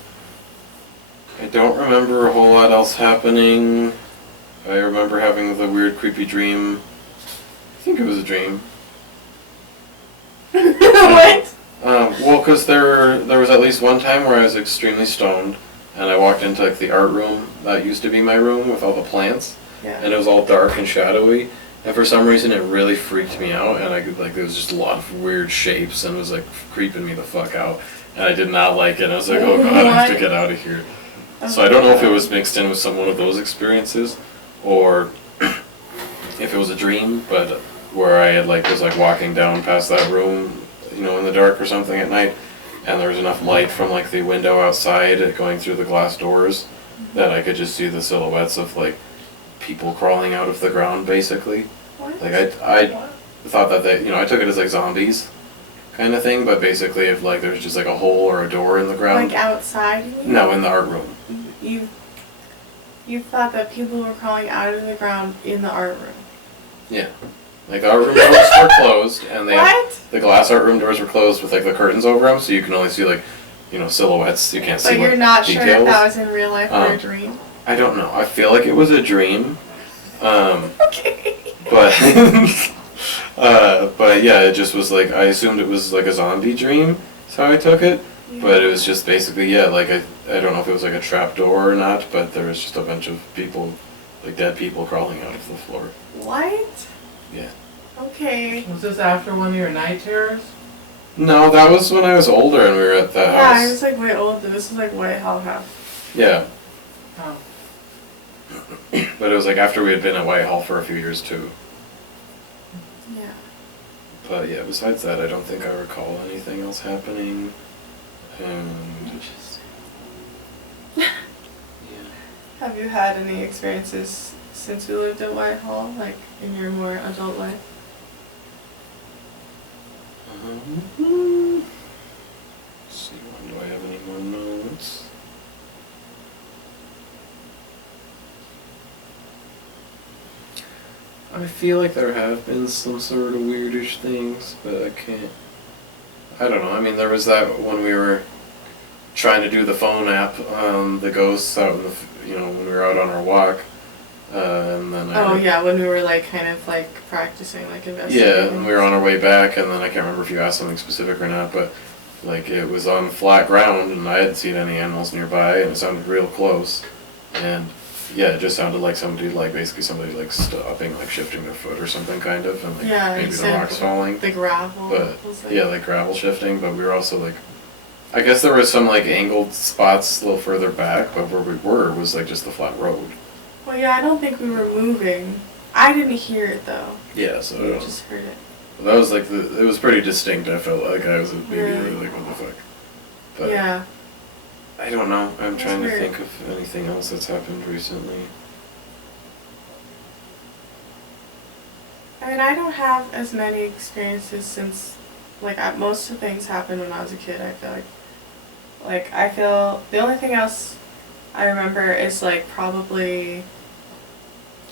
I don't remember a whole lot else happening. I remember having the weird, creepy dream. I think it was a dream. What? Well, because there was at least one time where I was extremely stoned, and I walked into like the art room that used to be my room with all the plants, Yeah. and it was all dark and shadowy, and for some reason it really freaked me out, and I could like there was just a lot of weird shapes, and it was like creeping me the fuck out, and I did not like it. And I was like, oh god, I have to get out of here. So I don't know if it was mixed in with some one of those experiences, or if it was a dream, but where I had was walking down past that room, in the dark or something at night, and there was enough light from like the window outside going through the glass doors that I could just see the silhouettes of like people crawling out of the ground basically. What? Like I thought that they, I took it as like zombies kind of thing, but basically if like there's just like a hole or a door in the ground. Like outside? You mean? No, in the art room. You thought that people were crawling out of the ground in the art room? Yeah. Like the art room doors were closed, and the glass art room doors were closed with like the curtains over them, so you can only see like, silhouettes. You can't see. But you're not sure if details. that was in real life or a dream? I don't know. I feel like it was a dream, Okay. But but yeah, it just was like I assumed it was like a zombie dream. That's how I took it. But it was just basically like I don't know if it was like a trap door or not, but there was just a bunch of people, like dead people crawling out of the floor. What? Yeah. Okay. Was this after one of your night terrors? No, that was when I was older and we were at that Yeah, house. I was like way older. This is like way Hell House. Yeah. Oh. But it was like after we had been at Whitehall for a few years too. Yeah. But yeah, besides that, I don't think I recall anything else happening. And Interesting. yeah. Have you had any experiences since we lived at Whitehall, like in your more adult life? Let's see, when do I have any more notes? I feel like there have been some sort of weirdish things, but I don't know. I mean, there was that when we were trying to do the phone app, the ghosts out in the, when we were out on our walk, and then Yeah, when we were like kind of like practicing, like investigating. yeah, and we were on our way back, and then I can't remember if you asked something specific or not, but like it was on flat ground, and I hadn't seen any animals nearby, and it sounded real close, and yeah, it just sounded like somebody like stopping, like shifting their foot or something kind of, and like Yeah, maybe the exactly. rocks falling. The gravel. But was like, yeah, like gravel shifting, but we were also like, I guess there was some like angled spots a little further back, but where we were was like just the flat road. Well, yeah, I don't think we were moving. I didn't hear it though. Yeah, so You just heard it. that was like it was pretty distinct. I felt like I was maybe Really? really like, what the fuck. But Yeah. I don't know. I'm That's trying to weird. think of anything else that's happened recently. I mean, I don't have as many experiences since, like, most of the things happened when I was a kid. I feel like I feel the only thing else I remember is like probably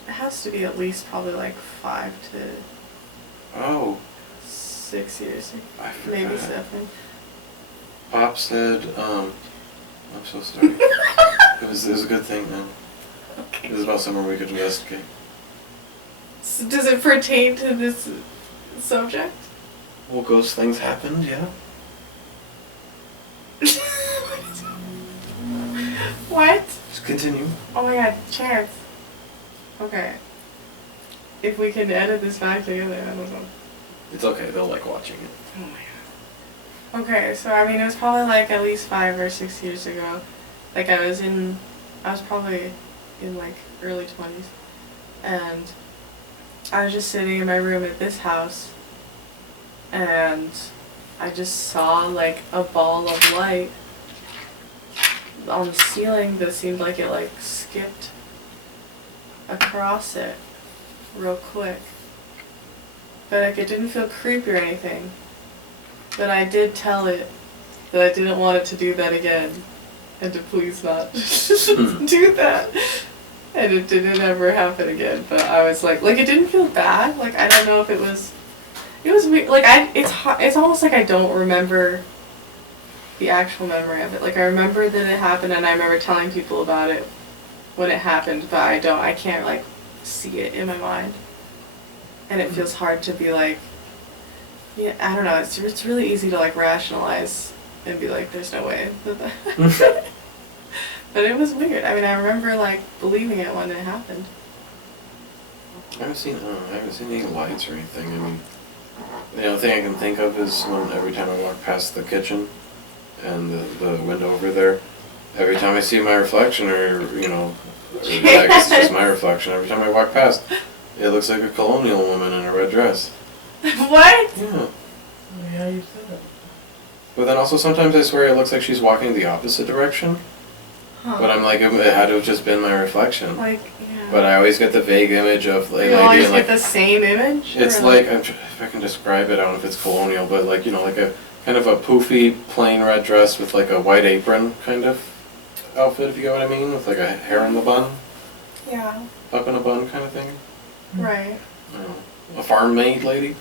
it has to be at least probably like 5 to Oh, 6 years, I maybe forgot. 7. Pop said, I'm so sorry. it was a good thing, man. It was about somewhere we could investigate. So does it pertain to this subject? Well, ghost things happened, yeah. What? Just continue. Oh my god, Chance. Okay. If we can edit this back together, I don't know. It's okay, they'll like watching it. Oh my god. Okay, so I mean it was probably like at least 5 or 6 years ago. Like I was probably in like early 20s. And I was just sitting in my room at this house and I just saw like a ball of light on the ceiling that seemed like it like skipped across it real quick. But like it didn't feel creepy or anything. But I did tell it that I didn't want it to do that again and to please not do that. And it didn't ever happen again. But I was like it didn't feel bad. Like I don't know if it was weird. Like it's almost like I don't remember the actual memory of it. Like I remember that it happened and I remember telling people about it when it happened, but I can't like see it in my mind. And it feels hard to be like, yeah, I don't know, it's really easy to like rationalize and be like, there's no way that But it was weird. I mean, I remember like believing it when it happened. I haven't seen any lights or anything. I mean, the only thing I can think of is when every time I walk past the kitchen and the window over there, every time I see my reflection or I guess it's just my reflection, every time I walk past, it looks like a colonial woman in a red dress. What? Yeah. Oh, yeah, you said it. But then also sometimes I swear it looks like she's walking the opposite direction. Huh. But I'm like, it had to have just been my reflection. Like, yeah. But I always get the vague image of a You lady always in get like, the same image? it's or like, if I can describe it, I don't know if it's colonial, but like, like a kind of a poofy, plain red dress with like a white apron kind of outfit, if you get what I mean, with like a hair in the bun, Yeah, up in a bun kind of thing. right. I don't know. A farm maid lady.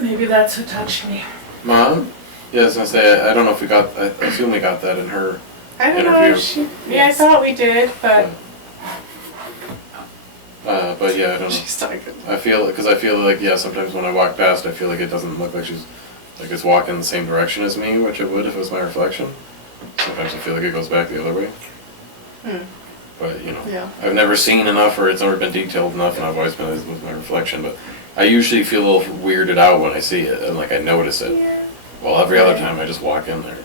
Maybe that's who touched me. Mom? Yeah, I was gonna say, I don't know if I assume we got that in her. I don't know Interview. if she... Yeah, I thought we did, but... But yeah, I don't know. She's talking. I feel like, yeah, sometimes when I walk past, I feel like it doesn't look like it's walking the same direction as me, which it would if it was my reflection. Sometimes I feel like it goes back the other way. But, Yeah. I've never seen enough, or it's never been detailed enough, and I've always been with my reflection, but I usually feel a little weirded out when I see it, and like I notice it. Yeah. Well, every other time I just walk in there.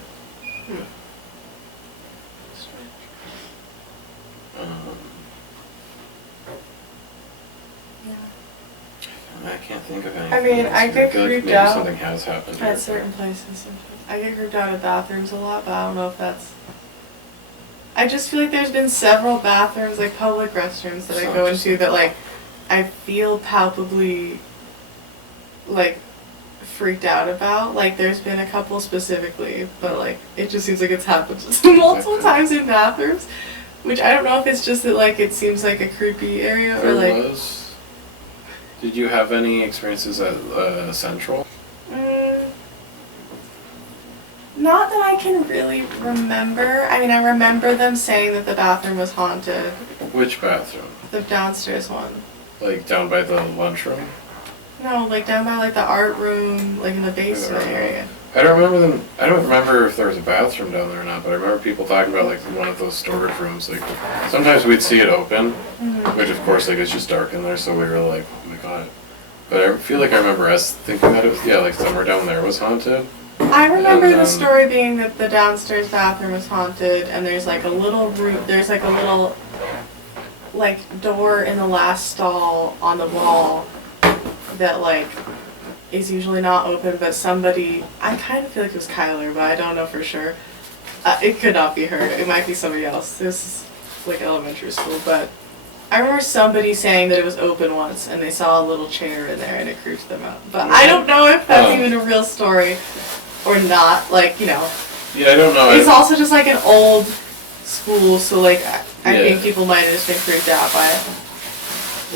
I can't think of anything. I mean, else. I get feel like creeped maybe out something has happened here. at certain places sometimes. I get creeped out at bathrooms a lot, but I don't know if that's... I just feel like there's been several bathrooms, like public restrooms that I go into that, like, I feel palpably, like, freaked out about. Like, there's been a couple specifically, but, like, it just seems like it's happened just multiple times in bathrooms, which I don't know if it's just that, like, it seems like a creepy area or, like... Did you have any experiences at Central? Not that I can really remember. I mean, I remember them saying that the bathroom was haunted. Which bathroom? The downstairs one. Like down by the lunchroom? No, like down by like the art room, like in the basement area. I don't remember if there was a bathroom down there or not, but I remember people talking about like one of those storage rooms. Like sometimes we'd see it open, which of course like it's just dark in there, so we were like, oh my god. But I feel like I remember us thinking that it was like somewhere down there was haunted. I remember the story being that the downstairs bathroom was haunted, and there's like a little room, there's like a little like door in the last stall on the wall that like is usually not open, but somebody, I kind of feel like it was Kyler, but I don't know for sure. It could not be her. It might be somebody else. This is like elementary school, but I remember somebody saying that it was open once and they saw a little chair in there and it creeped them out. But I don't know if that's even a real story or not. Like, you know. Yeah, I don't know. It's also just like an old school, so like I think people might have just been creeped out by it.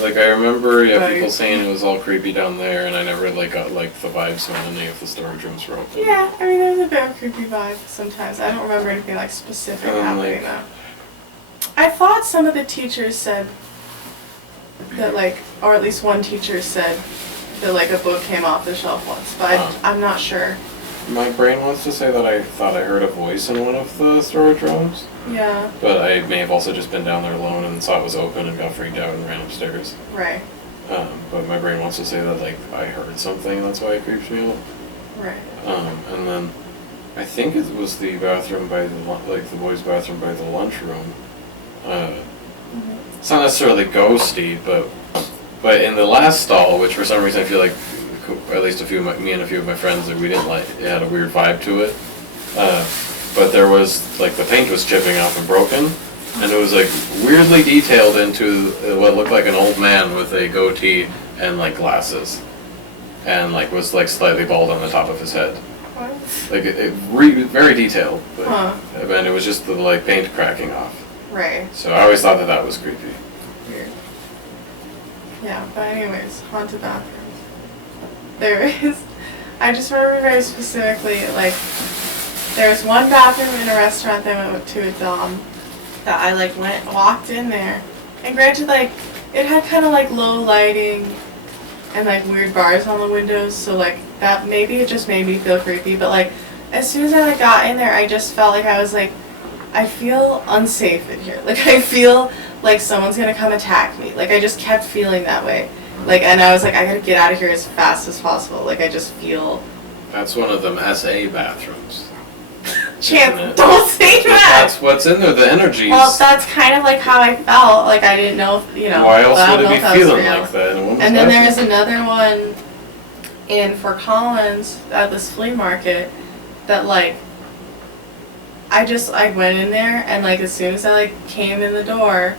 Like I remember, people saying it was all creepy down there, and I never like got like the vibes when any of the storage rooms were open. Yeah, I mean there's a bit of a creepy vibe sometimes. I don't remember anything like specific happening though. I thought some of the teachers said that like, or at least one teacher said that like a book came off the shelf once, but I'm not sure. My brain wants to say that I thought I heard a voice in one of the storage rooms. Yeah. But I may have also just been down there alone and saw it was open and got freaked out and ran upstairs. Right. But my brain wants to say that like I heard something, that's why it creeps me out. Right. And then I think it was the bathroom by the boys' bathroom by the lunchroom. It's not necessarily ghosty, but in the last stall, which for some reason I feel like at least me and a few of my friends that we didn't like, it had a weird vibe to it. But there was like the paint was chipping off and broken, and it was like weirdly detailed into what looked like an old man with a goatee and like glasses, and like was like slightly bald on the top of his head. What? Like very detailed, but, and it was just the like paint cracking off. Right. So I always thought that was creepy. Weird. Yeah, but anyways, haunted bathrooms. There is, I just remember very specifically, like, there's one bathroom in a restaurant that I went to at Dom that I like walked in there, and granted, like, it had kind of like low lighting and like weird bars on the windows, so like that maybe it just made me feel creepy, but like as soon as I like got in there, I just felt like I was like, I feel unsafe in here. Like I feel like someone's gonna come attack me. Like I just kept feeling that way. Like, and I was like, I gotta get out of here as fast as possible. Like I just feel. That's one of them SA bathrooms. Chance, don't say that! That's what's in there, the energies. Well, that's kind of like how I felt. Like I didn't know if, you know. Why else would it be feeling like that? And then there was another one in Fort Collins at this flea market that like, I went in there and like as soon as I like came in the door,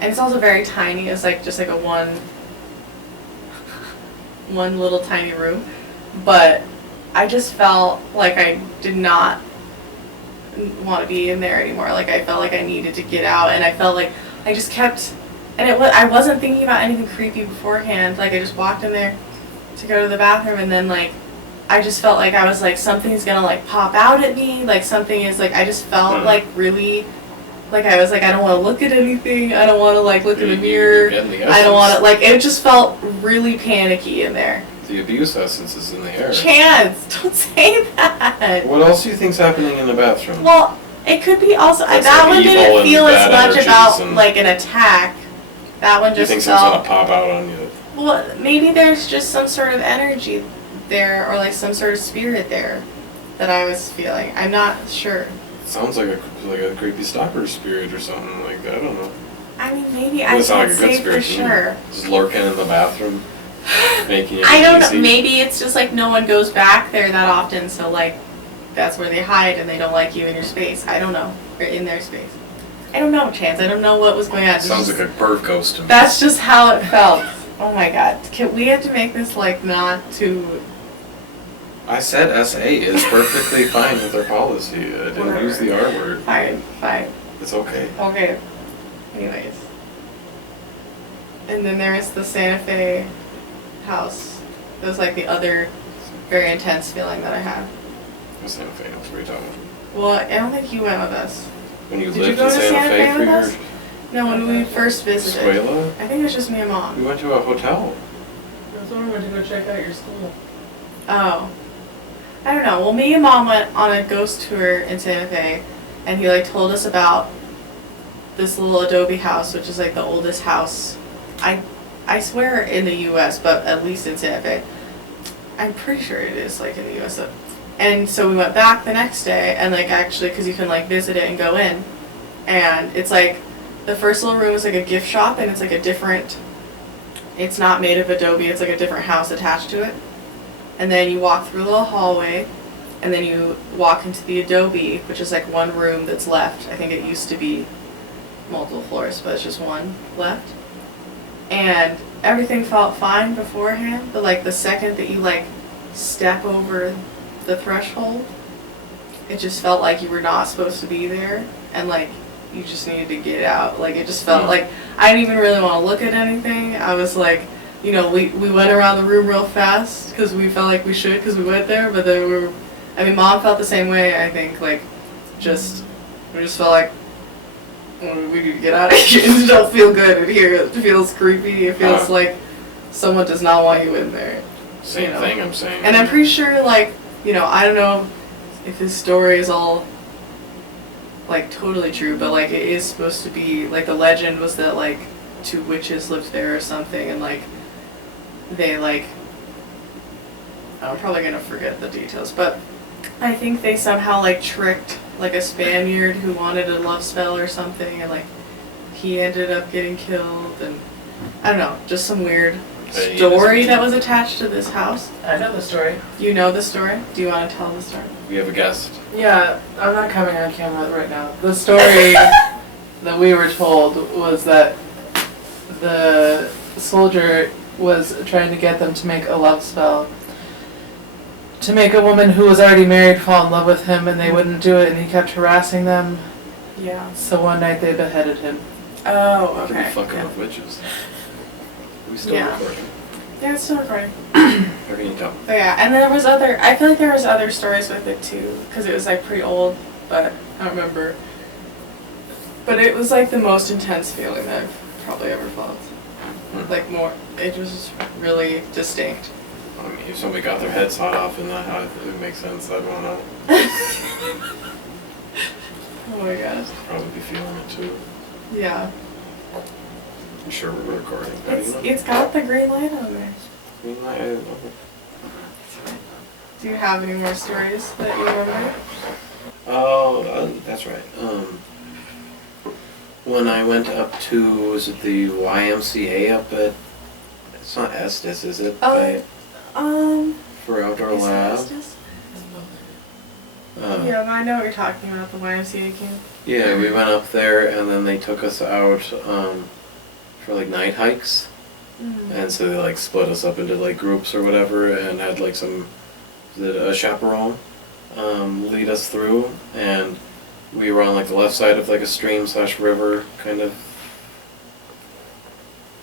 and it's also very tiny, it's like just like a one little tiny room, but I just felt like I did not want to be in there anymore. Like I felt like I needed to get out, and I felt like I just kept, and I wasn't thinking about anything creepy beforehand. Like I just walked in there to go to the bathroom, and then like I just felt like I was like something's gonna like pop out at me, like something is like, I just felt like really Like I was like, I don't want to look at anything. I don't want to like look in the You're mirror. getting the I don't want to essence. like. It just felt really panicky in there. The abuse essence is in the air. Chance, don't say that. What else do you think's happening in the bathroom? Well, it could be also It's that like one evil didn't and feel as bad much energies about and- like an attack. That one Do you just think someone's felt. gonna pop out on you? Well, maybe there's just some sort of energy there, or like some sort of spirit there that I was feeling. I'm not sure. Sounds like a creepy stalker spirit or something like that. I don't know. I mean, maybe I Doesn't sound can't like a good say for spirit to me. sure. Just lurking in the bathroom, making you I don't know. uneasy. Maybe it's just like no one goes back there that often, so like that's where they hide and they don't like you in your space. I don't know. Or in their space. I don't know, Chance. I don't know what was going on. Sounds like a bird ghost to me. That's just how it felt. Oh my god. We have to make this like not too. I said SA is perfectly fine with our policy. I didn't Whatever. use the R word. Fine. It's okay. Okay. Anyways. And then there is the Santa Fe house. It was like the other very intense feeling that I had. What's Santa Fe? What are you talking about? Well, I don't think you went with us. When you Did you lived go in to Santa Santa Fe Fe for with your us? No, when we first visited. Escuela? I think it was just me and We Mom. went to a hotel. I was wondering when to go check out your school. Oh. I don't know. Well, me and Mom went on a ghost tour in Santa Fe, and he like told us about this little adobe house, which is like the oldest house. I swear in the U.S., but at least in Santa Fe. I'm pretty sure it is like in the U.S. And so we went back the next day, and like actually, because you can like visit it and go in, and it's like the first little room is like a gift shop, and it's like a different. It's not made of adobe. It's like a different house attached to it. And then you walk through a little hallway, and then you walk into the adobe, which is like one room that's left. I think it used to be multiple floors, but it's just one left. And everything felt fine beforehand, but like the second that you like step over the threshold, it just felt like you were not supposed to be there, and like you just needed to get out. Like it just felt like I didn't even really want to look at anything. I was like, you know, we went around the room real fast because we felt like we should because we went there, but then Mom felt the same way, I think, like, we just felt like we need to get out of here. It don't feel good in here. It feels creepy. It feels like someone does not want you in there. Same thing I'm saying. And I'm pretty sure, like, you know, I don't know if his story is all, like, totally true, but, like, it is supposed to be, like, the legend was that, like, 2 witches lived there or something, and, like, they, like, I'm probably gonna forget the details, but I think they somehow, like, tricked, like, a Spaniard who wanted a love spell or something, and, like, he ended up getting killed, and, I don't know, just some weird story that was attached to this house. I know the story. You know the story? Do you want to tell the story? We have a guest. Yeah, I'm not coming on camera right now. The story that we were told was that the soldier was trying to get them to make a love spell to make a woman who was already married fall in love with him, and they wouldn't do it, and he kept harassing them. Yeah. So one night they beheaded him. Oh, Could be okay. fucking Yeah. with witches. Are we still Yeah. recording? Yeah, it's still recording. How can you tell? But yeah, and then I feel like there was other stories with it too, because it was like pretty old, but I don't remember. But it was like the most intense feeling that I've probably ever felt. Like more, it was really distinct. I mean, if somebody got their head sawed off in that house, it makes sense. I'd want to Oh my gosh. probably be feeling it too. Yeah. I'm sure we're recording. How do you know? It's got the green light on there. Green light, Do you have any more stories that you remember? Oh, that's right. When I went up to, was it the YMCA up at, it's not Estes, is it? For outdoor is it lab? Estes? Uh, Yeah, I know what you're talking about, the YMCA camp. Yeah, we went up there and then they took us out for like night hikes. And so they like split us up into like groups or whatever and had like a chaperone lead us through, and we were on like the left side of like a stream/river kind of,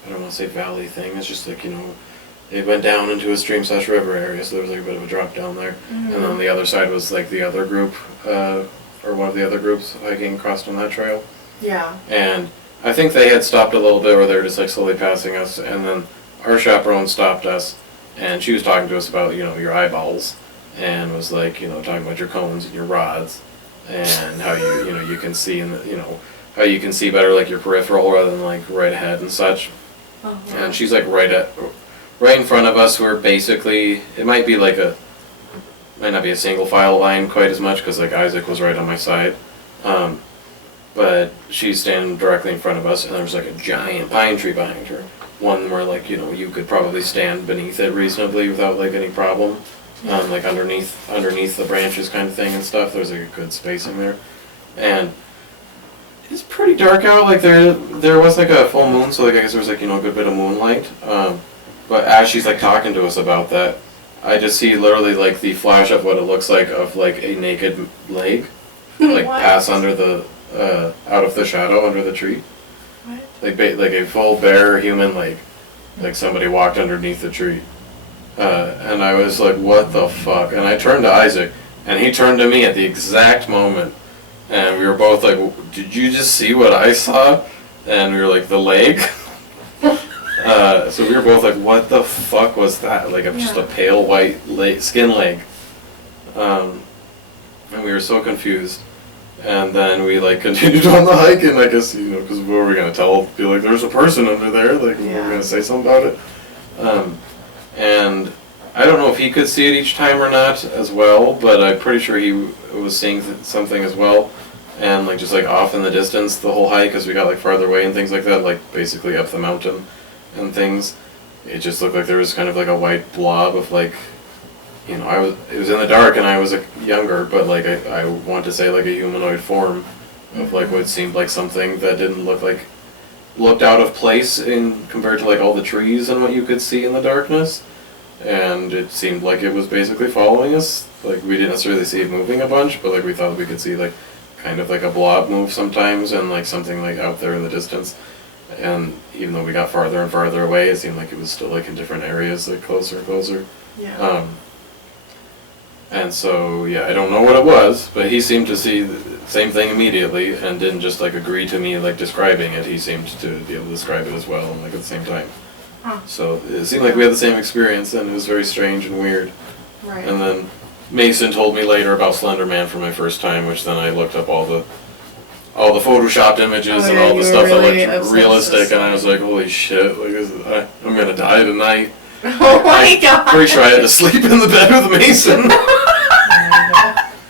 I don't want to say valley thing, it's just like, you know, it went down into a stream/river area, so there was like a bit of a drop down there. And then on the other side was like the other group, or one of the other groups hiking across on that trail. Yeah. And I think they had stopped a little bit where they were just like slowly passing us, and then our chaperone stopped us, and she was talking to us about, you know, your eyeballs, and was like, you know, talking about your cones and your rods, and how you know, you can see, in the, you know, how you can see better like your peripheral rather than like right ahead and such. And she's like right in front of us. We're basically, it might be like might not be a single file line quite as much because like Isaac was right on my side. But she's standing directly in front of us, and there's like a giant pine tree behind her. One where like, you know, you could probably stand beneath it reasonably without like any problem. Like underneath the branches kind of thing and stuff. There's like a good spacing there. And it's pretty dark out. Like there was like a full moon, so like I guess there was like, you know, a good bit of moonlight. But as she's like talking to us about that, I just see literally like the flash of what it looks like of like a naked leg, like pass under the out of the shadow under the tree. What? Like a full bare human leg, like somebody walked underneath the tree. And I was like, what the fuck? And I turned to Isaac, and he turned to me at the exact moment, and we were both like, did you just see what I saw? And we were like, the leg? So we were both like, what the fuck was that? Like just a pale white skin leg. And we were so confused. And then we like continued on the hike, and I guess, you know, because what were we going to tell? Be like, there's a person under there, like, we were going to say something about it. And I don't know if he could see it each time or not as well, but I'm pretty sure he was seeing something as well. And like just like off in the distance the whole hike, as we got like farther away and things like that, like basically up the mountain and things, it just looked like there was kind of like a white blob of like, you know, it was in the dark and I was younger, but like I want to say like a humanoid form of like what seemed like something that didn't looked out of place in compared to like all the trees and what you could see in the darkness. And it seemed like it was basically following us. Like we didn't necessarily see it moving a bunch, but like we thought we could see like kind of like a blob move sometimes and like something like out there in the distance. And even though we got farther and farther away, it seemed like it was still like in different areas, like closer and closer. Yeah. And so, yeah, I don't know what it was, but he seemed to see the same thing immediately and didn't just like agree to me like describing it. He seemed to be able to describe it as well, like at the same time. Huh. So it seemed like we had the same experience, and it was very strange and weird. Right. And then Mason told me later about Slender Man for my first time, which then I looked up all the photoshopped images and all the stuff that looked realistic, and I was like, holy shit, like I'm gonna die tonight. Oh my god. Pretty sure I had to sleep in the bed with Mason.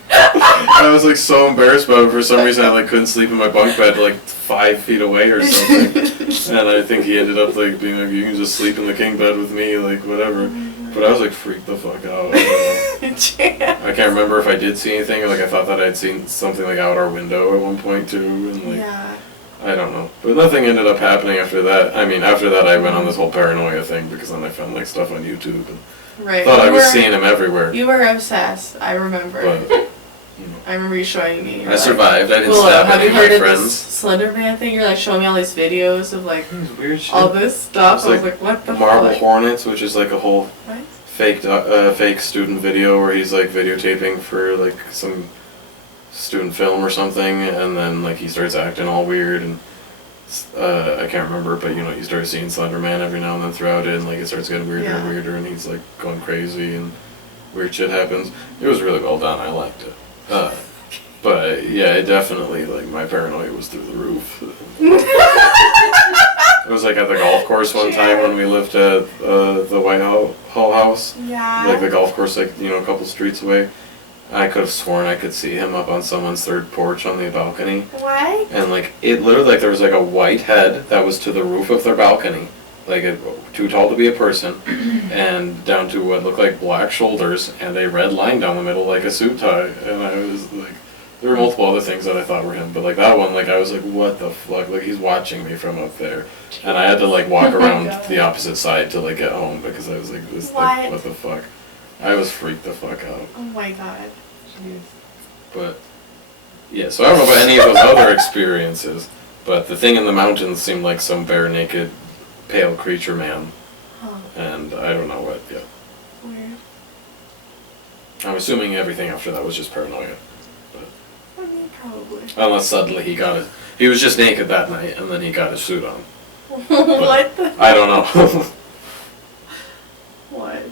I was like so embarrassed about it. For some reason I like couldn't sleep in my bunk bed like 5 feet away or something. And I think he ended up like being like, you can just sleep in the king bed with me, like whatever. But I was like freaked the fuck out. I can't remember if I did see anything, or like I thought that I'd seen something like out our window at one point too, and like I don't know. But nothing ended up happening after that. I mean, after that I went on this whole paranoia thing because then I found like stuff on YouTube and thought I was seeing him everywhere. You were obsessed, I remember. But, you know, I remember you showing me. I survived. I didn't stab have any you of my heard of friends. this Slender Man thing? You're like showing me all these videos of like Weird shit. all this stuff. I was It's like, what the Marble fuck? Hornets, which is like a whole What? fake student video where he's like videotaping for like some student film or something, and then like he starts acting all weird, and I can't remember, but you know, you start seeing Slender Man every now and then throughout it, and like it starts getting weirder and weirder, and he's like going crazy and weird shit happens. It was really well done. I liked it. But yeah, it definitely, like, my paranoia was through the roof. It was like at the golf course one time when we lived at the White Hall house. Yeah. Like the golf course, like, you know, a couple streets away. I could have sworn I could see him up on someone's third porch on the balcony. What? And like, it literally, like, there was like a white head that was to the roof of their balcony. Like, too tall to be a person, and down to what looked like black shoulders, and a red line down the middle like a suit tie. And I was like, there were multiple other things that I thought were him, but like that one, like I was like, what the fuck? Like, he's watching me from up there. And I had to like walk around the opposite side to like get home, because I was like, this, like, what the fuck? I was freaked the fuck out. Oh my god. Jeez. But yeah, so I don't know about any of those other experiences, but the thing in the mountains seemed like some bare naked pale creature man. Huh. And I don't know what yet. Weird. I'm assuming everything after that was just paranoia. I mean, probably. Unless suddenly he got He was just naked that night, and then he got his suit on. What the? I don't know. What?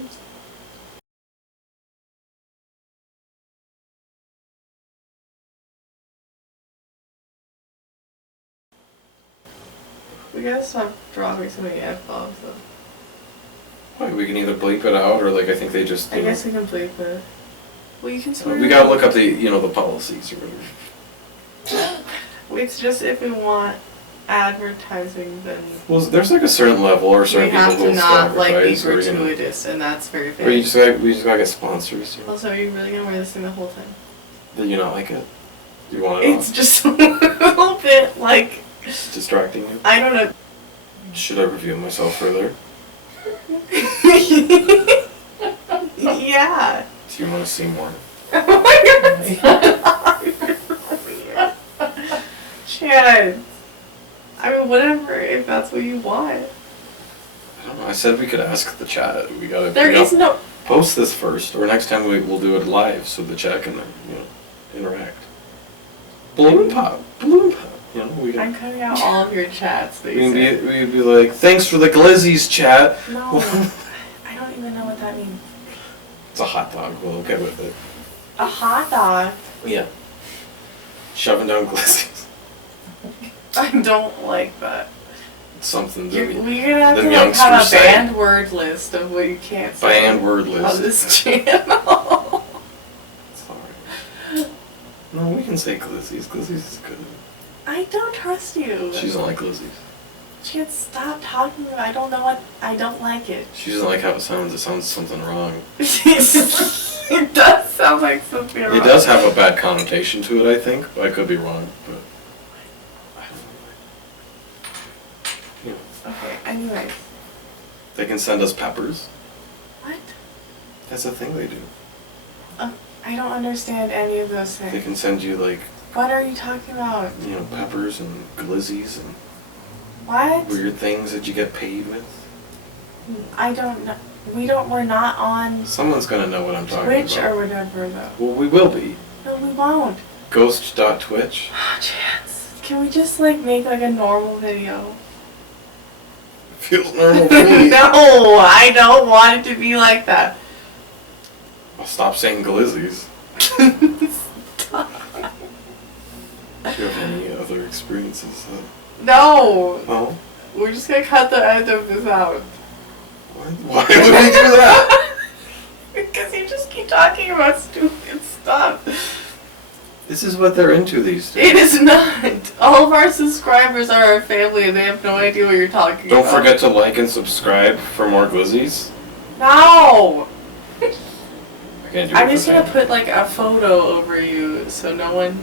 We gotta stop dropping so many F-bombs though. Why, we can either bleep it out, or like I think they just. I guess we can bleep it. Well, you can swear. We gotta look up the policies or whatever. It's just if we want advertising, then Well, there's like a certain level or we certain people have who to will not like be advertise, or, gratuitous, and that's very Or you fair. we just gotta get sponsors. Also, are you really gonna wear this thing the whole time? Do you not like it? You want it It's just a little bit like, It's distracting you? I don't know. Should I review myself further? Yeah. Do you want to see more? Oh my god. Chad. I mean, whatever, if that's what you want. I don't know. I said we could ask the chat. We gotta. There is no. Post this first, or next time we'll do it live so the chat can interact. Balloon pop. We can. I'm cutting out all of your chats. That you We'd said. be like, thanks for the glizzies, chat. No. I don't even know what that means. It's a hot dog. We'll get with it. A hot dog? Yeah. Shoving down glizzies. I don't like that. It's something We're that gonna have to them like have a youngsters say. banned word list of what you can't say Banned word list. on this channel. Sorry. No, we can say glizzies. Glizzies is good. I don't trust you. She doesn't like glizzies. She had stopped talking about. I don't know what. I don't like it. She doesn't like how it sounds. It sounds something wrong. It does sound like something wrong. It does have a bad connotation to it, I think. I could be wrong, but I don't know. Okay. Anyways. They can send us peppers. What? That's a thing they do. I don't understand any of those They things. can send you like, What are you talking about? peppers and glizzies and What? weird things that you get paid with. I don't know. We're not on Someone's gonna know what I'm talking Twitch about. or whatever though. Well, we will be. No, we won't. Ghost.twitch. Chance. Can we just like make like a normal video? Feels normal for me. No, I don't want it to be like that. I'll stop saying glizzies. Stop. Do you have any other experiences? No, Oh? we're just gonna cut the end of this out. Why would we do that? Because you just keep talking about stupid stuff. This is what they're into these days. It is not. All of our subscribers are our family and they have no idea what you're talking Don't about. forget to like and subscribe for more glizzies. No! I can't do I'm it just for gonna fame. put like a photo over you so no one,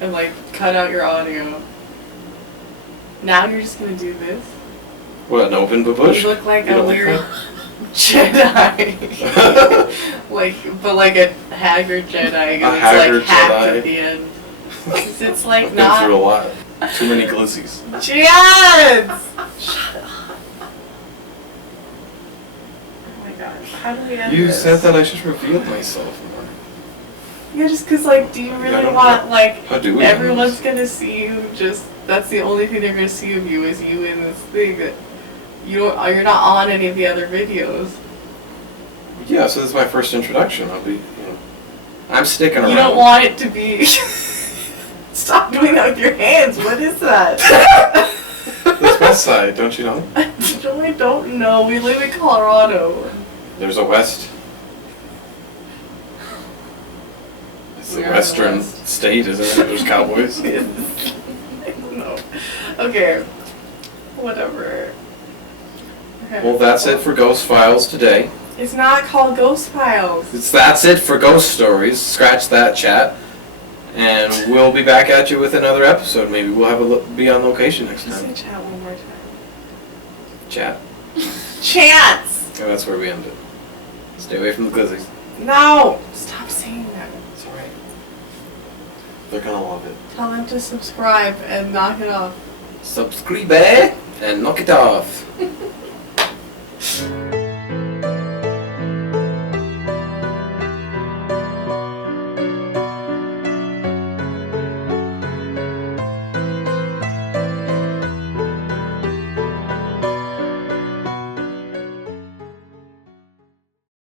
and like cut out your audio. Now you're just gonna do this? What, an open babush? You look like You a don't like weird that? Jedi. But like a haggard Jedi. 'Cause A it's haggard like hacked Jedi. at the end. 'Cause it's like I've been through a not. lot. Too many glizzies. Chance! Shut up. Oh my god. How do we end You this? said that I should reveal myself more. Yeah, just cause like, do you I really don't want know. like How do we everyone's end gonna see you? Just that's the only thing they're gonna see of you is you in this thing that you're not on any of the other videos. this? Yeah, so this is my first introduction. I'll be, I'm sticking around. You don't want it to be. Stop doing that with your hands. What is that? This west side, don't you know? No, I don't know. We live in Colorado. There's a west. It's the We're in the western west. state, isn't it? There's cowboys. No. Okay. Whatever. Okay. Well, that's it for Ghost Files today. It's not called Ghost Files. That's it for Ghost Stories. Scratch that, chat. And we'll be back at you with another episode. Maybe we'll have be on location next Just say time. chat one more time. Chat. Chance! And that's where we end it. Stay away from the glizzies. No! Stop saying that. It's alright. They're gonna love it. Tell them to subscribe and knock it off. Subscribe and knock it off.